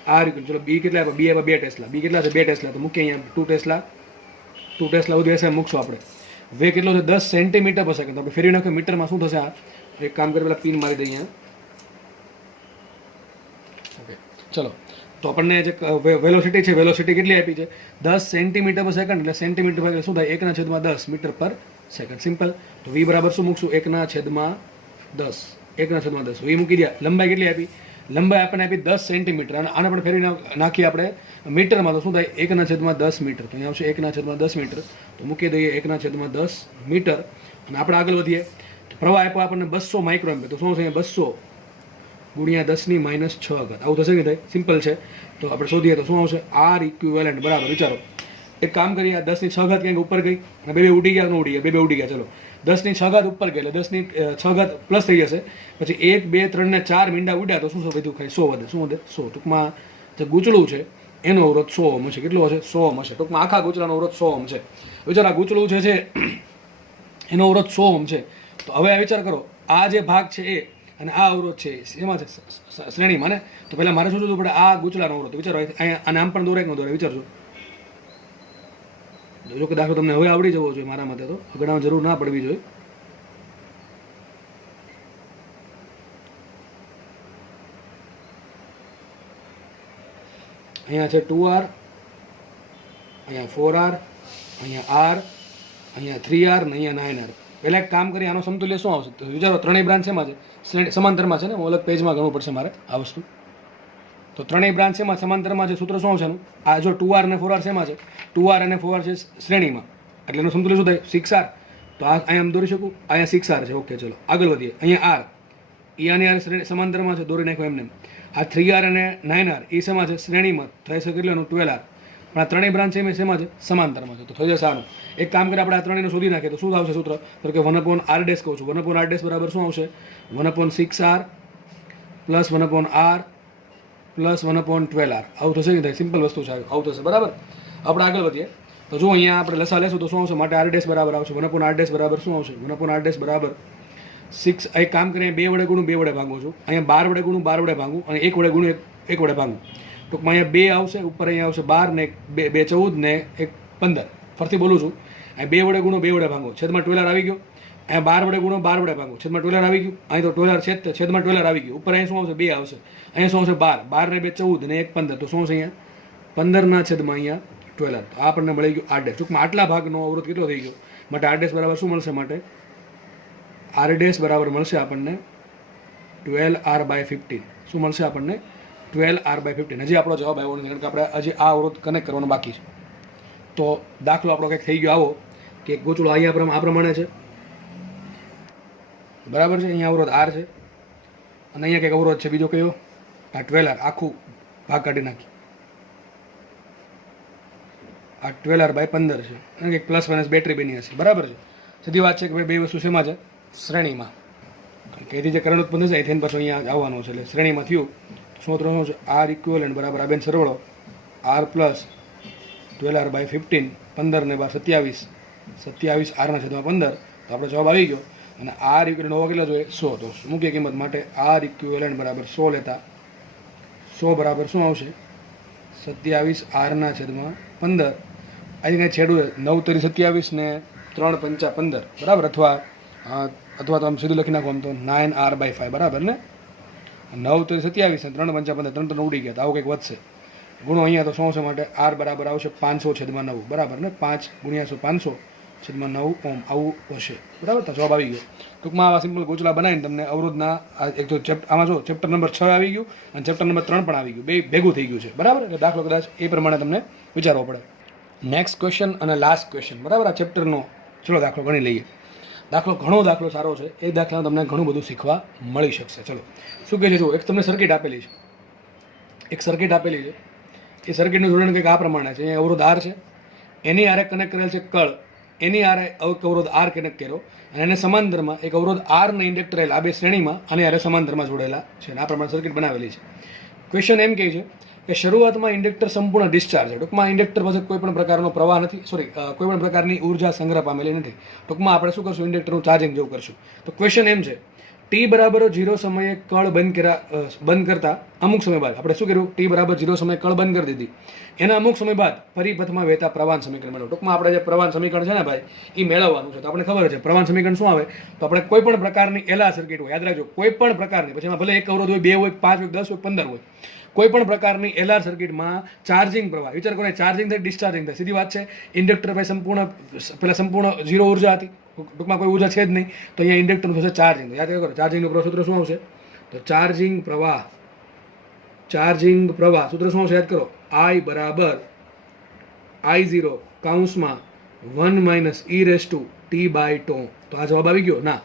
R equivalent. ચલો B કેટલા આપ્યા? B આપ્યા 2 ટેસ્લા. B કેટલા છે? 2 ટેસ્લા. તો મૂકીએ અહીંયા 2 ટેસ્લા બધું એસઆઈ મૂકશું આપણે. V કેટલો છે? 10 સેન્ટીમીટર પર સેકન્ડ. આપણે ફેરવી નાખ્યો મીટરમાં. શું થશે? આ એક કામ કરી પેલા પિન મારી દઈએ. ઓકે, ચલો. તો આપણને જે વેલોસિટી છે, વેલોસિટી કેટલી આપી છે? 10 સેન્ટીમીટર પર સેકન્ડ. એટલે સેન્ટીમીટર પર શું થાય? 1/10 મીટર પર સેકન્ડ. સિમ્પલ. તો V બરાબર શું મૂકશું? 1/10. 1/10. V મૂકી દે. લંબાઈ કેટલી આપી? લંબાઈ આપણને આપી 10 સેન્ટીમીટર. અને આને પણ ફેરવી નાખીએ આપણે મીટરમાં. તો શું થાય? 1/10 મીટર. તો અહીંયા આવશે 1/10 મીટર. તો મૂકી દઈએ 1/10 મીટર. અને આપણે આગળ વધીએ. પ્રવાહ આપ્યો આપણને 200 માઇક્રો એમ્પિયર. તો શું છે? 200 ગુણ્યા 10⁻⁶. આવું થશે કે થાય? સિમ્પલ છે. તો આપણે શોધીએ તો શું આવશે? R ઇક્વિવેલન્ટ બરાબર. વિચારો, એક કામ કરીએ, 10⁶ ક્યાંક ઉપર ગઈ અને બે ઉડી ગયા, ન ઉડી ગયા, બે ઉડી ગયા. ચલો, 10⁶ ઉપર ગઈ એટલે 10⁶ પ્લસ થઈ જશે. પછી 1, 2, 3 ને 4 મીંડા ઉડ્યા તો શું વધ્યું? ખાલી 100 વધે. શું વધે? 100. ટૂંકમાં જે ગૂંચળું છે એનો અવરોધ 100 ઓહ્મ છે. કેટલો હશે? 100 ઓહ્મ હશે. ટૂંકમાં આખા ગૂંચળાનો અવરોધ 100 ઓહ્મ છે. વિચારો, આ ગૂંચળું છે એનો અવરોધ 100 ઓહ્મ છે. તો હવે આ વિચાર કરો, આ જે ભાગ છે એ અને આ અવરોધ છે એમાં છે શ્રેણીમાં ને. તો પહેલા મારે શું જોવું પડે? આ ગૂંચળાનો અવરોધ. વિચારો, અહીંયા અને આમ પણ દોરાય કે ન દોરાય? વિચારજો. જો કે દાખલો તમને હવે આવડી જવો જોઈએ મારા મતે. તો ગણાવવાની જરૂર ના પડવી જોઈએ. અહીંયા છે 2R, અહીંયા 4R, અહીંયા R, અહીંયા 3R ને અહીંયા 9R. પહેલાં એક કામ કરીએ, આનો સમતુલ્ય શું આવશે? તો વિચારો, ત્રણેય બ્રાન્ચ શેમાં છે? સમાંતરમાં છે ને. હું અલગ પેજમાં ગણવું પડશે મારે આ વસ્તુ. તો ત્રણેય બ્રાન્ચ શેમાં? સમાંતરમાં છે. સૂત્ર શું આવશે એનું? આ જો 2R અને 4R શેમાં છે? 2R અને 4R છે શ્રેણીમાં, એટલે એનું સમતુલ્ય શું થાય? 6R. તો આ અહીંયા દોરી શકું? અહીંયા 6R છે. ઓકે, ચલો આગળ વધીએ. અહીંયા R, આની R સમાંતરમાં છે, દોરી નાખ્યો એમને. આ 3R અને 9R એ શેમાં છે? શ્રેણીમાં. થઈ શકે કેટલું? 12R. પણ આ ત્રણેય બ્રાન્ચ છે શેમાં છે? સમાંતરમાં છે. તો થઈ જશે આનું. એક કામ કરીએ, આપણે આ ત્રણેયને શોધી નાખીએ તો શું આવશે સૂત્ર? તો કે 1/R' કહું છું. 1/R' બરાબર શું આવશે? 1/6R plus 1/R plus 1/12R. આવું થશે કે થાય? સિમ્પલ વસ્તુ છે, આવું થશે, બરાબર. આપણે આગળ વધીએ. તો જો અહીંયા આપણે લસા લેશું તો શું આવશે? માટે આર ડેશ બરાબર આવશે 1/r બરાબર શું આવશે? 1/r બરાબર 6. એક કામ કરીને 2 વડે ગુણું 2 વડે ભાગું છું, અહીંયા 12 વડે ગુણું 12 વડે ભાગું, અને 1 વડે ગુણું 1 વડે ભાગું. ટૂંકમાં અહીંયા 2 આવશે, ઉપર અહીંયા આવશે 12 ને 2 14 ને 1 15. ફરીથી બોલું છું, અહીં 2 વડે ગુણો 2 વડે ભાગો, છેદમાં 12 આવી ગયો. અહીંયા 12 વડે ગુણો 12 વડે ભાગો, છેદમાં 12 આવી ગયું. અહીં તો 12 છેદમાં 12 આવી ગયું. ઉપર અહીં શું આવશે? 2 આવશે. અહીંયા શું આવશે? 12. 12 ને 2 14 ને 1 15. તો શું આવશે અહીંયા? 15 ના છેદમાં અહીંયા 12. તો આ આપણને મળી ગયું આર ડેશ. ટૂંકમાં આટલા ભાગનો અવરોધ કેટલો થઈ ગયો? માટે આર ડેશ બરાબર શું મળશે? માટે આર ડેશ બરાબર મળશે આપણને 12r/15. શું મળશે આપણને? 12r/15. હજી આપણો જવાબ આવ્યો નથી, કારણ કે આપણે હજી આ અવરોધ કનેક્ટ કરવાનો બાકી છે. તો દાખલો આપણો કંઈક થઈ ગયો આવો કે ગોચડો અહીંયા આ પ્રમાણે છે, બરાબર છે. અહીંયા અવરોધ આર છે, અને અહીંયા કંઈક અવરોધ છે બીજો કયો? આ 12r. આખું ભાગ કાઢી નાખી, આ 12r/15 છે, અને કંઈક પ્લસ માઇનસ બેટરી બની હશે, બરાબર છે. સીધી વાત છે કે ભાઈ બે વસ્તુ શેમાં છે? શ્રેણીમાં. કારણ કે એથી જે કરંટ ઉત્પન્ન થશે એથી પાછું અહીંયા આવવાનું છે, એટલે શ્રેણીમાં થયું. સૂત્ર શું છે? આર ઇક્વિવેલન્ટ બરાબર આ બેન સરવાળો આર પ્લસ 12r/15, 15 ને 12 27 આરના છેદમાં 15. તો આપણો જવાબ આવી ગયો. અને આર ઇક્વિવેલન્ટ હોવા કેટલો જોઈએ? 100. તો મૂકીએ કિંમત. માટે આર ઇક્વિવેલન્ટ બરાબર 100 લેતા 100 બરાબર શું આવશે? 27 આરના છેદમાં 15. અહીં કંઈ છેડું 9 તરી 27 ને 3 પંચા 15, બરાબર. અથવા તો આમ સીધું લખી નાખો આમ તો 9r/5, બરાબર ને. 9 તરી 27 ને 3 પંચા 15, 3 ઉડી ગયા. તો આવું કંઈક વધશે. ગુણો અહીંયા તો શું આવશે? માટે આર બરાબર આવશે 500 છેદમાં 9, બરાબર ને. 5 ગુણ્યા 100 500 છેદમાં 9 ઓમ આવું હશે, બરાબર. તો જવાબ આવી ગયો. ટૂંકમાં આવા સિમ્પલ ગોચલા બનાવીને તમને અવરોધના એક તો આમાં જો ચેપ્ટર નંબર 6 આવી ગયું અને ચેપ્ટર નંબર 3 પણ આવી ગયું, બે ભેગું થઈ ગયું છે, બરાબર. એટલે દાખલો કદાચ એ પ્રમાણે તમને વિચારવો પડે. નેક્સ્ટ ક્વેશ્ચન અને લાસ્ટ ક્વેશ્ચન, બરાબર. આ ચેપ્ટરનો ચલો દાખલો ગણી લઈએ. ઘણો દાખલો સારો છે. એ દાખલામાં તમને ઘણું બધું શીખવા મળી શકશે. ચલો શું કહે છે? જો એક તમને સર્કિટ આપેલી છે, એ સર્કિટનું જોડાણ કંઈક આ પ્રમાણે છે. અહીંયા અવરોધ આર છે, એની આરે કનેક્ટ કરેલ છે કળ, એની આરે અવરોધ આર કનેક્ટ કર્યો, અને એને સમાંતરમાં એક અવરોધ આર ને ઇન્ડક્ટર આ બે શ્રેણીમાં અને આરે સમાંતરમાં જોડેલા છે, અને આ પ્રમાણે સર્કિટ બનાવેલી છે. ક્વેશ્ચન એમ કહે છે કે શરૂઆતમાં ઇન્ડક્ટર સંપૂર્ણ ડિસ્ચાર્જ છે. ટૂંકમાં ઇન્ડક્ટર પાસે કોઈ પણ પ્રકારનો પ્રવાહ નથી, કોઈ પણ પ્રકારની ઉર્જા સંગ્રહ પામેલી નથી. ટૂંકમાં આપણે શું કરશું? ઇન્ડક્ટરનું ચાર્જિંગ જેવું કરશું. તો ક્વેશ્ચન એમ છે, ટી બરાબર 0 સમયે કળ બંધ કરતા અમુક સમય બાદ આપણે શું કર્યું? ટી બરાબર 0 સમયે કળ બંધ કરી દીધી. એના અમુક સમય બાદ પરિપથમાં વહેતા પ્રવાહ સમીકરણ મેળવો. ટૂંકમાં આપણે જે પ્રવાહ સમીકરણ છે ને ભાઈ, એ મેળવવાનું છે. તો આપણે ખબર છે પ્રવાહ સમીકરણ શું આવે? તો આપણે કોઈ પણ પ્રકારની એલઆર સર્કિટ હોય, યાદ રાખજો, કોઈ પણ પ્રકારની, પછી એમાં ભલે એક અવરોધ હોય, 2 હોય, 5 હોય, 10 હોય, 15 હોય, કોઈ પણ પ્રકારની એલઆર સર્કિટમાં ચાર્જિંગ પ્રવાહ, વિચાર કરો, ચાર્જિંગ થાય ડિસ્ચાર્જિંગ થાય, સીધી વાત છે. ઇન્ડક્ટર ભાઈ સંપૂર્ણ 0 ઉર્જા હતી, ટૂંકમાં કોઈ ઉર્જા છે જ નહીં. તો અહીંયા ઇન્ડક્ટરનું થશે ચાર્જિંગ. યાદ કરો, ચાર્જિંગનું સૂત્ર શું આવશે? તો ચાર્જિંગ પ્રવાહ સૂત્ર શું આવશે? યાદ કરો, I બરાબર I0 કૌંસમાં 1 - e⁻t/τ. તો આ જવાબ આવી ગયો ના?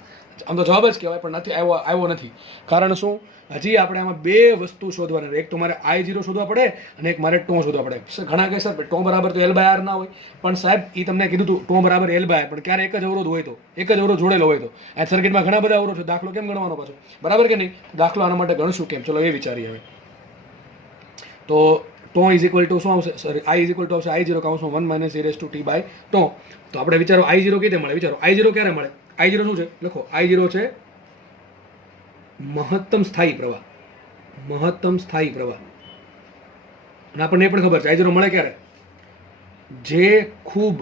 આમ તો જવાબ જ કહેવાય, પણ નથી આવ્યો નથી. કારણ શું? હજી આપણે આમાં બે વસ્તુ શોધવાની. એક તો મારે I0 શોધવા પડે અને એક મારે ટો શોધવા પડે. ઘણા કહે સર ટો બરાબર તો L/R ના હોય, પણ સાહેબ એ તમને કીધું હતું ટો બરાબર L/R, પણ ક્યારે એક જ અવરોધ હોય તો, એક જ અવરોધ જોડેલો હોય તો. આ સર્કિટમાં ઘણા બધા અવરોધ છે, દાખલો કેમ ગણવાનો પાછો? બરાબર કે નહીં? દાખલો આના માટે ગણશું કેમ? ચલો એ વિચારીએ હવે. તો ટો ઇઝ ઇક્વલ ટુ શું આવશે? Sorry, I is equal to આવશે I0 કૌંસમાં 1 - e⁻t/τ. તો આપણે વિચારો I0 કઈ રીતે મળે? વિચારો I0 ક્યારે મળે? I0 શું છે? લખો, I0 છે મહત્તમ સ્થાયી પ્રવાહ. અને આપણને એ પણ ખબર છે I0 મળે ક્યારે? જે ખૂબ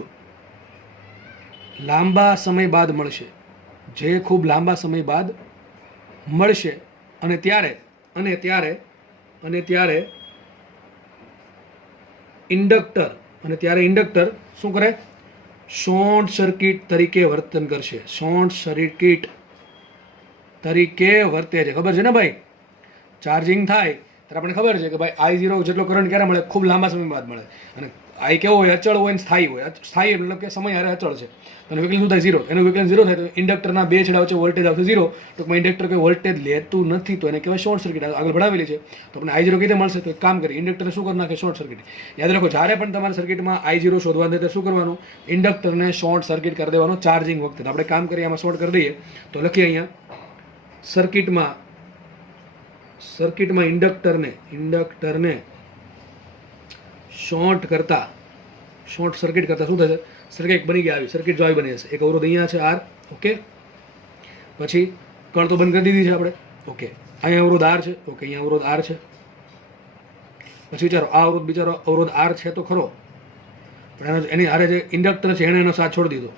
લાંબા સમય બાદ મળશે, અને ત્યારે ઇન્ડક્ટર શું કરે? શોર્ટ સર્કિટ તરીકે વર્તન કરશે. શોર્ટ સર્કિટ તરીકે વર્તે છે. ખબર છે ને ભાઈ? ચાર્જિંગ થાય ત્યારે આપણને ખબર છે કે ભાઈ I0 જેટલો કરંટ ક્યારે મળે? ખૂબ લાંબા સમય બાદ મળે. અને I કેવો હોય? અચળ હોય ને સ્થાયી હોય. સ્થાયી મતલબ કે સમય હારે અચળ છે, અને વિકલન શું થાય? 0. એનું વિકલન 0 થાય તો ઇન્ડક્ટરના બે છેડા વચ્ચે વોલ્ટેજ આવશે 0. ટૂંકમાં ઇન્ડક્ટર કોઈ વોલ્ટેજ લેતું નથી, તો એને કહેવાય શોર્ટ સર્કિટ. આગળ ભણાવેલી છે. તો આપણે I0 કઈ રીતે મળશે? તો એક કામ કરીએ, ઇન્ડક્ટરને શું કરી નાખે? Short circuit. યાદ રાખો, જ્યારે પણ તમારા સર્કિટમાં I0 શોધવાનું થાય તો શું કરવાનું? ઇન્ડક્ટરને શોર્ટ સર્કિટ કરી દેવાનો ચાર્જિંગ વખતે. આપણે કામ કરીએ, આમાં શોર્ટ કરી દઈએ. તો લખીએ અહીંયા સર્કિટમાં ઇન્ડક્ટરને શોર્ટ શોર્ટ સર્કિટ કરતાં શું થશે, સર્કિટ બની ગઈ આવી સર્કિટ જો આવી બની જશે. એક અવરોધ અહીંયા છે આર, ઓકે, પછી કણ તો બંધ કરી દીધી છે આપણે, ઓકે. અહીંયા અવરોધ આર છે, ઓકે, અહીંયા અવરોધ આર છે. પછી વિચારો આ અવરોધ બિચારો અવરોધ આર છે તો ખરો, પણ એની હારે જે ઇન્ડક્ટર છે એણે એનો સાથ છોડી દીધો.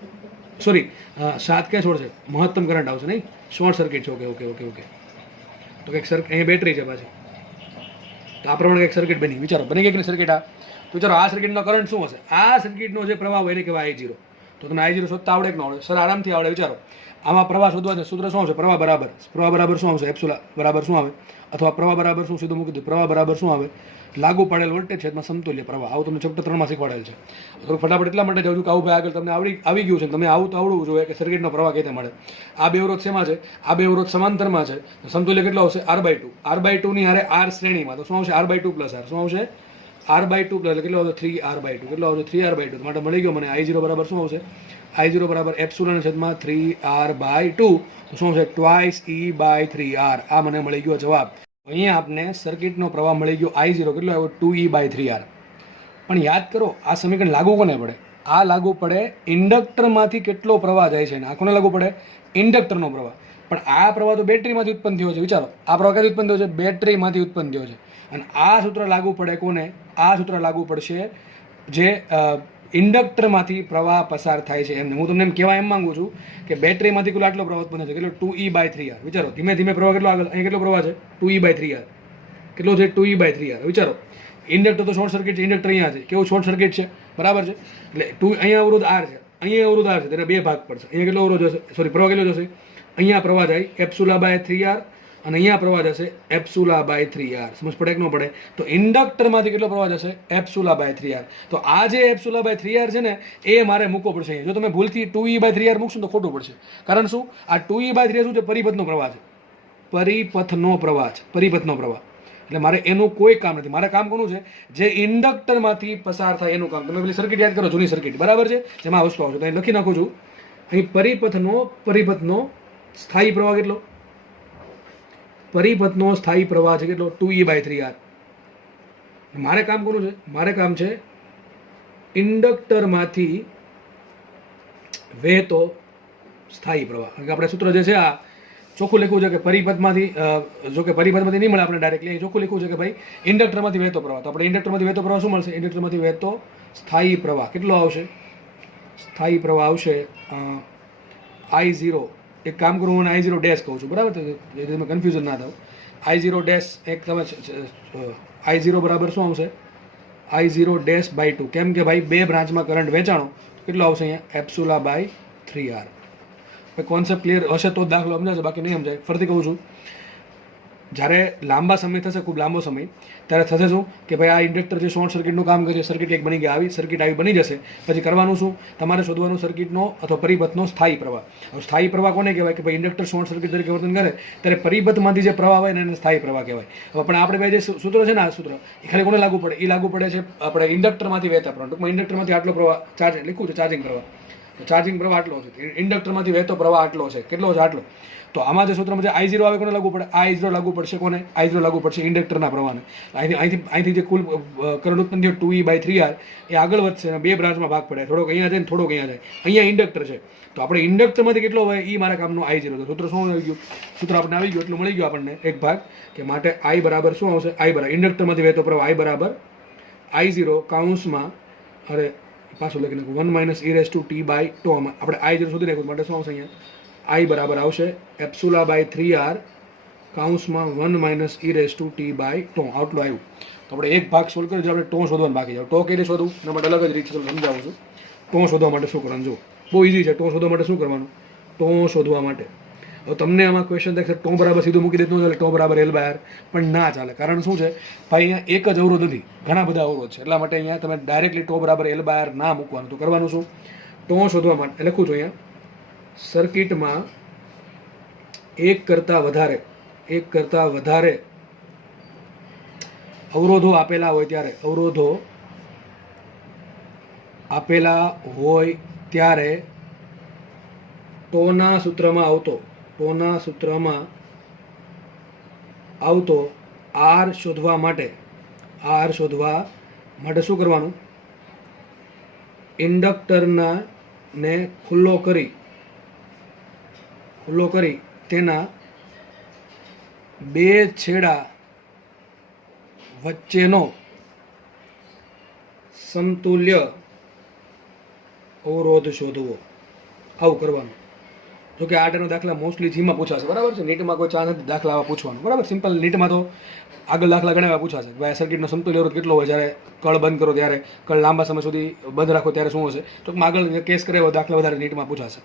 સોરી, સાથ ક્યાં છોડશે, મહત્તમ કરંટ આવશે નહીં, શોર્ટ સર્કિટ છે, ઓકે ઓકે ઓકે ઓકે. તો કંઈક અહીંયા બેટરી છે પાછી, તો આ પ્રમાણે કંઈક સર્કિટ બની. વિચારો બની ગઈ કે સર્કિટ આ. તો વિચારો આ સર્કિટનો કરંટ શું હશે, આ સર્કિટનો જે પ્રવાહ હોય એને કહેવાય I0. તો તમને I0 શોધતા આવડે કે ન આવડે, સર આરામથી આવડે. વિચારો આમાં પ્રવાહ શોધવા છે, સૂત્ર શું આવશે, પ્રવાહ બરાબર શું આવશે, એપ્સિલોન બરાબર શું આવે, અથવા પ્રવાહ બરાબર શું, સીધું મૂકી દો, પ્રવાહ બરાબર શું આવે, લાગુ પડેલ વોલ્ટેજ છે એમાં સમતુલ્ય પ્રવાહ. આવું તમને ચેપ્ટર 3 માં શીખવાડેલ છે. તો ફટાફટ એટલા માટે જાઉં છું કે આવું ભાઈ આગળ તમને આવી ગયું છે, તમે આવું તો આવડવું જોઈએ કે સર્કિટનો પ્રવાહ કેતે મળે. આ બે અવરોધ શેમાં છે, આ બે અવરોધ સમાંતરમાં છે, તો સમતુલ્ય કેટલો આવશે, R/2. R/2 ની હારે R શ્રેણીમાં, તો શું આવશે, R/2 પ્લસ R. શું આવશે, R/2 પ્લસ કેટલો આવશે, 3R/2. કેટલો આવશે, 3R/2. માટે મળી ગયો મને I0 બરાબર શું આવશે, I0 બરાબર એપ્સિલોન છેદમાં 3R/2. તો શું આવશે, ટ્વાઇસ E/3R. આ મને મળી ગયો જવાબ. અહીંયા આપને સર્કિટનો પ્રવાહ મળી ગયો I0 કેટલો આવ્યો, 2E/3R. પણ યાદ કરો આ સમીકરણ લાગુ કોને પડે, આ લાગુ પડે ઇન્ડક્ટરમાંથી કેટલો પ્રવાહ જાય છે, આ કોને લાગુ પડે, ઇન્ડક્ટરનો પ્રવાહ. પણ આ પ્રવાહ તો બેટરીમાંથી ઉત્પન્ન થયો છે. વિચારો આ પ્રવાહ ક્યાંથી ઉત્પન્ન થયો છે, બેટરીમાંથી ઉત્પન્ન થયો છે. અને આ સૂત્ર લાગુ પડે કોને, આ સૂત્ર લાગુ પડશે જે ઇન્ડક્ટરમાંથી પ્રવાહ પસાર થાય છે એમને. હું તમને એમ કહેવા એમ માંગુ છું કે બેટરીમાંથી કુલ આટલો પ્રવાહ ઉત્પન્ન થશે, કેટલો, 2E/3R. વિચારો ધીમે ધીમે પ્રવાહ કેટલો આગળ, અહીં કેટલો પ્રવાહ છે, 2E/3R. કેટલો છે, 2E/3R. વિચારો ઇન્ડક્ટર તો શોર્ટ સર્કિટ છે, ઇન્ડક્ટર અહીંયા છે, કેવું શોર્ટ સર્કિટ છે, બરાબર છે. એટલે અહીંયા અવરોધ R છે, અહીંયા અવરોધ R છે, તેને બે ભાગ પડશે. અહીંયા કેટલો અવરોધ જશે, સોરી પ્રવાહ કેટલો જશે, અહીંયા પ્રવાહ જાય ε/3R અને અહીંયા પ્રવાહ જશે ε/3R. સમજ પડે કે ન પડે, તો ઇન્ડક્ટરમાંથી કેટલો પ્રવાહ જશે, ε/3R. તો આ જે ε/3R છે ને એ મારે મૂકવો પડશે અહીંયા. જો તમે ભૂલથી 2E/3R મૂકશો તો ખોટું પડશે. કારણ શું, આ 2E/3R શું છે, પરિપથનો પ્રવાહ છે, પરિપથનો પ્રવાહ છે, પરિપથનો પ્રવાહ. એટલે મારે એનું કોઈ કામ નથી. મારે કામ કોનું છે, જે ઇન્ડક્ટરમાંથી પસાર થાય એનું કામ. તમે પેલી સર્કિટ યાદ કરો, જૂની સર્કિટ, બરાબર છે, જેમાં વસ્તુ આવશે. તો અહીં લખી નાખું છું, અહીં પરિપથનો સ્થાયી પ્રવાહ કેટલો, પરિપથનો સ્થાયી પ્રવાહ છે કેટલો, 2E/3R. મારે કામ કોનું છે, મારે કામ છે ઇન્ડક્ટરમાંથી વહેતો સ્થાયી પ્રવાહ. કારણ કે આપણે સૂત્ર જે છે આ ચોખ્ખું લખ્યું છે કે પરિપથમાંથી, જો કે પરિપથમાંથી નહીં મળે આપણે ડાયરેક્ટલી, અહીં ચોખ્ખું લખ્યું છે કે ભાઈ ઇન્ડક્ટરમાંથી વહેતો પ્રવાહ. તો આપણે ઇન્ડક્ટરમાંથી વહેતો પ્રવાહ શું મળશે, ઇન્ડક્ટરમાંથી વહેતો સ્થાયી પ્રવાહ કેટલો આવશે, સ્થાયી પ્રવાહ આવશે I0. એક કામ કરું, હું I0 ડેશ કહું છું, બરાબર, તો તમે કન્ફ્યુઝન ના થાવ. I0 ડેશ એક તમે I0 બરાબર શું આવશે, I0 ડેશ/2. કેમ કે ભાઈ બે બ્રાન્ચમાં કરંટ વેચાણો, કેટલો આવશે અહીંયા, ε/3R. કોન્સેપ્ટ ક્લિયર હશે તો દાખલો સમજાશે, બાકી નહીં સમજાય. ફરીથી કહું છું, જ્યારે લાંબા સમય થશે, ખૂબ લાંબો સમય, ત્યારે થશે શું કે ભાઈ આ ઇન્ડક્ટર જે શોર્ટ સર્કિટનું કામ કરે છે, સર્કિટ એક બની ગઈ, આવી સર્કિટ આવી બની જશે. પછી કરવાનું શું, તમારે શોધવાનું સર્કિટનો અથવા પરિપથનો સ્થાયી પ્રવાહ. હવે સ્થાયી પ્રવાહ કોને કહેવાય કે ભાઈ ઇન્ડક્ટર શોર્ટ સર્કિટ તરીકે વર્તન કરે ત્યારે પરિપથમાંથી જે પ્રવાહ હોય ને એને સ્થાયી પ્રવાહ કહેવાય. હવે પણ આપણે ભાઈ જે સૂત્ર છે ને, આ સૂત્ર એ ખાલી કોને લાગુ પડે, એ લાગુ પડે છે આપણે ઇન્ડક્ટરમાંથી વહેતા પ્રવાહ. ટૂંકમાં ઇન્ડક્ટરમાંથી આટલો પ્રવાહ ચાર્જ લખ્યું છે, ચાર્જિંગ પ્રવાહ. ચાર્જિંગ પ્રવાહ આટલો છે, ઇન્ડક્ટરમાંથી વહેતો પ્રવાહ આટલો છે, કેટલો છે, આટલો. તો આમાં જે સૂત્રમાં જે I0 આવે કોને લાગુ પડે, I0 લાગુ પડશે કોને, I0 લાગુ પડશે ઇન્ડક્ટરના પ્રવાહને. અહીંથી જે કુલ કરંટ ઉત્પન્ન થયો 2E/3R એ આગળ વધશે અને બે બ્રાન્ચમાં ભાગ પડે, થોડોક અહીંયા જાય ને થોડોક અહીંયા જાય. અહીંયા ઇન્ડક્ટર છે, તો આપણે ઇન્ડક્ટરમાંથી કેટલો હોય એ મારા કામનો I0. તો સૂત્ર શું આવી ગયું, સૂત્ર આપણે આવી ગયું, એટલું મળી ગયું આપણને એક ભાગ, કે માટે I બરાબર શું આવશે, I બરાબર ઇન્ડક્ટરમાંથી વહેતો પ્રવાહ I બરાબર I0 કૌંસમાં, અરે પાછું લખી નાખું, 1 - e⁻t/τ. આપણે I0 શોધી નાખ્યું, માટે શું આવશે અહીંયા, I બરાબર આવશે ε/3R કૌંસમાં 1 - e⁻t/τ. આટલું આવ્યું. તો આપણે એક ભાગ સોલ્વ કર્યો, આપણે ટો શોધવાનું બાકી છે. ટો કઈ રીતે શોધવું એના માટે અલગ જ રીત સમજાવું છું. ટો શોધવા માટે શું કરવાનું, જો બહુ ઇઝી છે. ટો શોધવા માટે શું કરવાનું, ટો શોધવા માટે હવે તમને આમાં ક્વેશ્ચન થાય ટો બરાબર સીધું મૂકી દેતું ચાલે, ટો બરાબર L/R, પણ ના ચાલે. કારણ શું છે ભાઈ, અહીંયા એક જ અવરોધ નથી, ઘણા બધા અવરોધ છે. એટલા માટે અહીંયા તમે ડાયરેક્ટલી ટો બરાબર L/R ના મૂકવાનું. તો કરવાનું શું, ટો શોધવા માટે લખું છું અહીંયા, સર્કિટમાં એક કરતાં વધારે અવરોધો આપેલા હોય ત્યારે, અવરોધો આપેલા હોય ત્યારે ટોના સૂત્રમાં આવતો R શોધવા માટે શું કરવાનું, ઇન્ડક્ટરના ને ખુલ્લો કરી તેના બે છેડા વચ્ચેનો સમતુલ્ય અવરોધ શોધવો. આવું કરવાનું. જો કે આટનો દાખલા મોસ્ટલી જીમાં પૂછાશે, બરાબર છે. નીટમાં કોઈ ચાન્સ નથી દાખલા આવા પૂછવાનું, બરાબર. સિમ્પલ નીટમાં તો આગળ દાખલા ઘણા એવા પૂછાશે. ભાઈ સર્કિટનો સમતુલ્ય અવરોધ કેટલો હોય, જ્યારે કળ બંધ કરો ત્યારે, કળ લાંબા સમય સુધી બંધ રાખો ત્યારે શું હશે. ટૂંકમાં આગળ કેસ કરે એવો દાખલા વધારે નીટમાં પૂછાશે.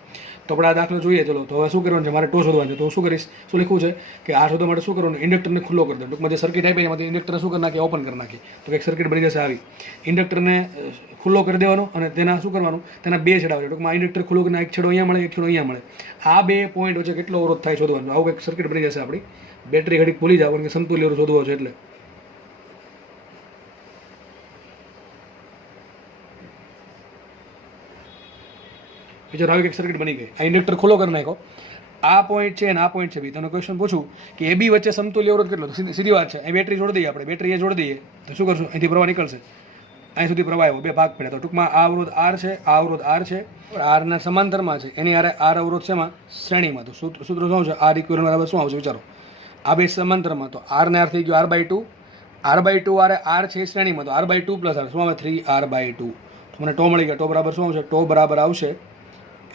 તો આપણે આ દાખલો જોઈએ. ચલો, તો હવે શું કરવાનું છે, મારે ટો શોધવાનું છે. તો હું શું કરીશ, શું લખવું છે કે આ શોધવા માટે શું કરવાનું, ઇન્ડક્ટરને ખુલ્લો કરી દે. ટૂંકમાં જે સર્કિટ આપી એમાંથી ઇન્ડક્ટરને શું કરી નાખીએ, ઓપન કરી નાખીએ. તો એક સર્કિટ બની જશે આવી. ઇન્ડક્ટરને ખુલ્લો કરી દેવાનો અને તેના શું કરવાનું, તેના બે છેડા હોય. ટૂંકમાં ઇન્ડક્ટર ખુલ્લો કરીને એક છેડો અહીંયા મળે, એક છેડો અહીંયા મળે. આ બે પોઈન્ટ વચ્ચે કેટલો અવરોધ થાય શોધવાનું. આવું એક સર્કિટ બની જશે આપણી. બેટરી ઘડીક ભૂલી જાવ, કારણ કે સમતુલ્ય અવરોધ શોધવો છે એટલે. બીજો આવી એક સર્કિટ બની ગઈ. આ ઇન્ડક્ટર ખુલ્લો કરી નાખો. આ પોઈન્ટ છે અને આ પોઈન્ટ છે. બી તમને ક્વેશ્ચન પૂછું કે એ બી વચ્ચે સમતુલ્ય અવરોધ કેટલો, સીધી વાત છે. અહીં બેટરી જોડી દઈએ આપણે, બેટરી એ જોડી દઈએ તો શું કરશું, અહીંથી પ્રવાહ નીકળશે. અહીં સુધી પ્રવાહ આવ્યો, બે ભાગ પડ્યા. તો ટૂંકમાં આ અવરોધ આર છે, આ અવરોધ આર છે, આરના સમાંતરમાં છે. એની આરે આર અવરોધ છે એમાં શ્રેણીમાં. તો સૂત્ર શું છે, આર ઇક્વિવેલન્ટ બરાબર શું આવશે વિચારો. આ બે સમાંતરમાં, તો આર ને આર થઈ ગયો r/2. r/2 આરે આર છે શ્રેણીમાં, તો r/2 પ્લસ આર શું આવે 3r/2. તો મને ટો મળી ગયા. ટો બરાબર શું આવશે, ટો બરાબર આવશે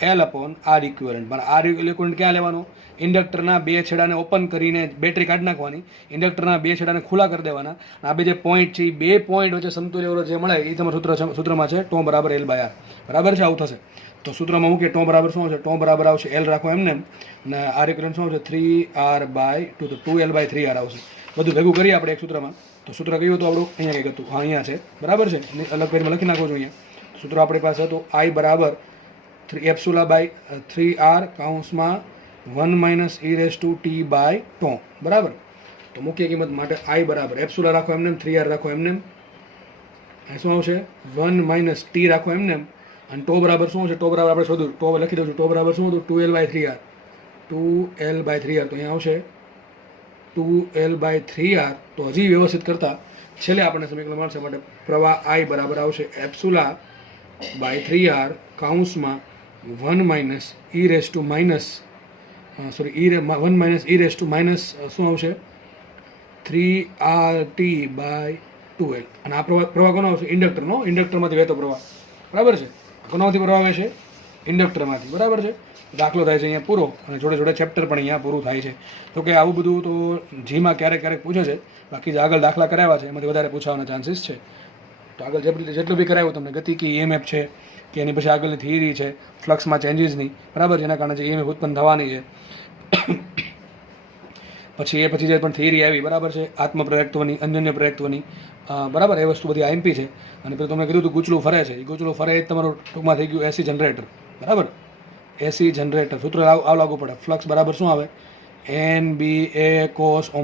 L/R ઇક્વિવેલન્ટ. પણ આર ઇક્વિવેલન્ટ ક્યાં લેવાનો, ઇન્ડક્ટરના બે છેડાને ઓપન કરીને બેટરી કાઢી નાખવાની, ઇન્ડક્ટરના બે છેડાને ખુલ્લા કરી દેવાના. આ બે જે પોઈન્ટ છે એ બે પોઈન્ટ વચ્ચે સમતુલ્ય અવરોધ જે મળે એ તમારું સૂત્રમાં છે ટો બરાબર L/R. બરાબર છે, આવું થશે. તો સૂત્રમાં મૂકીએ. ટો બરાબર શું આવશે, ટો બરાબર આવશે L રાખો એમને, અને આર ઇક્વિવેલન્ટ શું આવશે 3r/2. તો 2L/3r આવશે. બધું ભેગું કરીએ આપણે એક સૂત્રમાં. તો સૂત્ર કયું હતું આપણું, અહીંયા કંઈક હતું, હા અહીંયા છે, બરાબર છે. અલગ પેજમાં લખી નાખો છો અહીંયા. સૂત્ર આપણી પાસે હતું I બરાબર ε/3r કૌંસમાં 1 - e⁻t/τ. બરાબર. તો મુખ્ય કિંમત માટે I બરાબર એપ્સુલા રાખો એમને, 3r રાખો એમને, શું આવશે 1 - t રાખો એમને, અને ટો બરાબર શું છે, ટો બરાબર આપણે શોધું, ટો લખી દઉં છું. ટો બરાબર શું હતું, 2L/3r. 2L/3r. તો અહીંયા આવશે 2L/3r. તો હજી વ્યવસ્થિત કરતા છેલ્લે આપણને સમીકરણ મળશે. માટે પ્રવાહ I બરાબર આવશે ε/3r કૌંસમાં 1 - e⁻ શું આવશે 3RT/2L. અને આ પ્રવાહ કોનો આવશે, ઇન્ડક્ટરનો. ઇન્ડક્ટરમાંથી વહેતો પ્રવાહ, બરાબર છે. કોનામાંથી પ્રવાહ આવે છે, ઇન્ડક્ટરમાંથી, બરાબર છે. દાખલો થાય છે અહીંયા પૂરો, અને જોડે જોડે ચેપ્ટર પણ અહીંયા પૂરું થાય છે. તો કે આવું બધું તો જીમાં ક્યારેક ક્યારેક પૂછે છે. બાકી જે આગળ દાખલા કરાવ્યા છે એમાંથી વધારે પૂછવાના ચાન્સીસ છે. તો આગળ જેટલું બી કરાવ્યું તમને, ગતિકી EMF છે કે એની પછી આગળની થિયરી છે ફ્લક્સમાં ચેન્જીસની, બરાબર, જેના કારણે જે EMF ઉત્પન્ન થવાની છે. પછી જે પણ થિયરી આવી, બરાબર છે, આત્મપ્રયત્વની, અન્યોન્ય પ્રયત્વની, બરાબર, એ વસ્તુ બધી IMP છે. અને પેલું તમે કીધું હતું ગૂંચળું ફરે છે, એ ગૂંચળું ફરે એ તમારું ટૂંકમાં થઈ ગયું AC જનરેટર, બરાબર. AC જનરેટર સૂત્ર આવ લાગુ પડે. ફ્લક્સ બરાબર શું આવે, NBA cos ωt,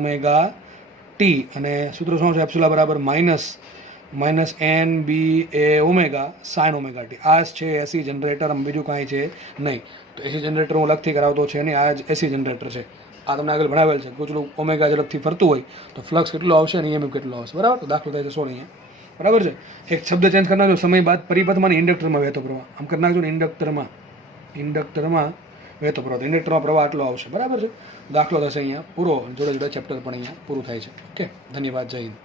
અને સૂત્ર શું છે, એપ્સિલા બરાબર minus NBA omega sin ωt. આ જ છે AC જનરેટર, બીજું કાંઈ છે નહીં. તો AC જનરેટર હું અલગથી કરાવતો છે નહીં, આ જ AC જનરેટર છે. આ તમને આગળ ભણાવેલ છે. ગૂંચળું ઓમેગા ઝડપથી ફરતું હોય તો ફ્લક્સ કેટલો આવશે અને EMF કેટલો આવશે, બરાબર. તો દાખલો થાય છે 16 અહીંયા, બરાબર છે. એક શબ્દ ચેન્જ કરી નાખજો, સમય બાદ પરિપથમાં ઇન્ડક્ટરમાં વહેતો પ્રવાહ, આમ કરી નાખજો ને, ઇન્ડક્ટરમાં વહેતો પ્રવાહ. તો ઇન્ડક્ટરમાં પ્રવાહ આટલો આવશે, બરાબર છે. દાખલો થશે અહીંયા પૂરો, જોડે જોડે ચેપ્ટર પણ અહીંયા પૂરું થાય છે. ઓકે, ધન્યવાદ, જય હિન્દ.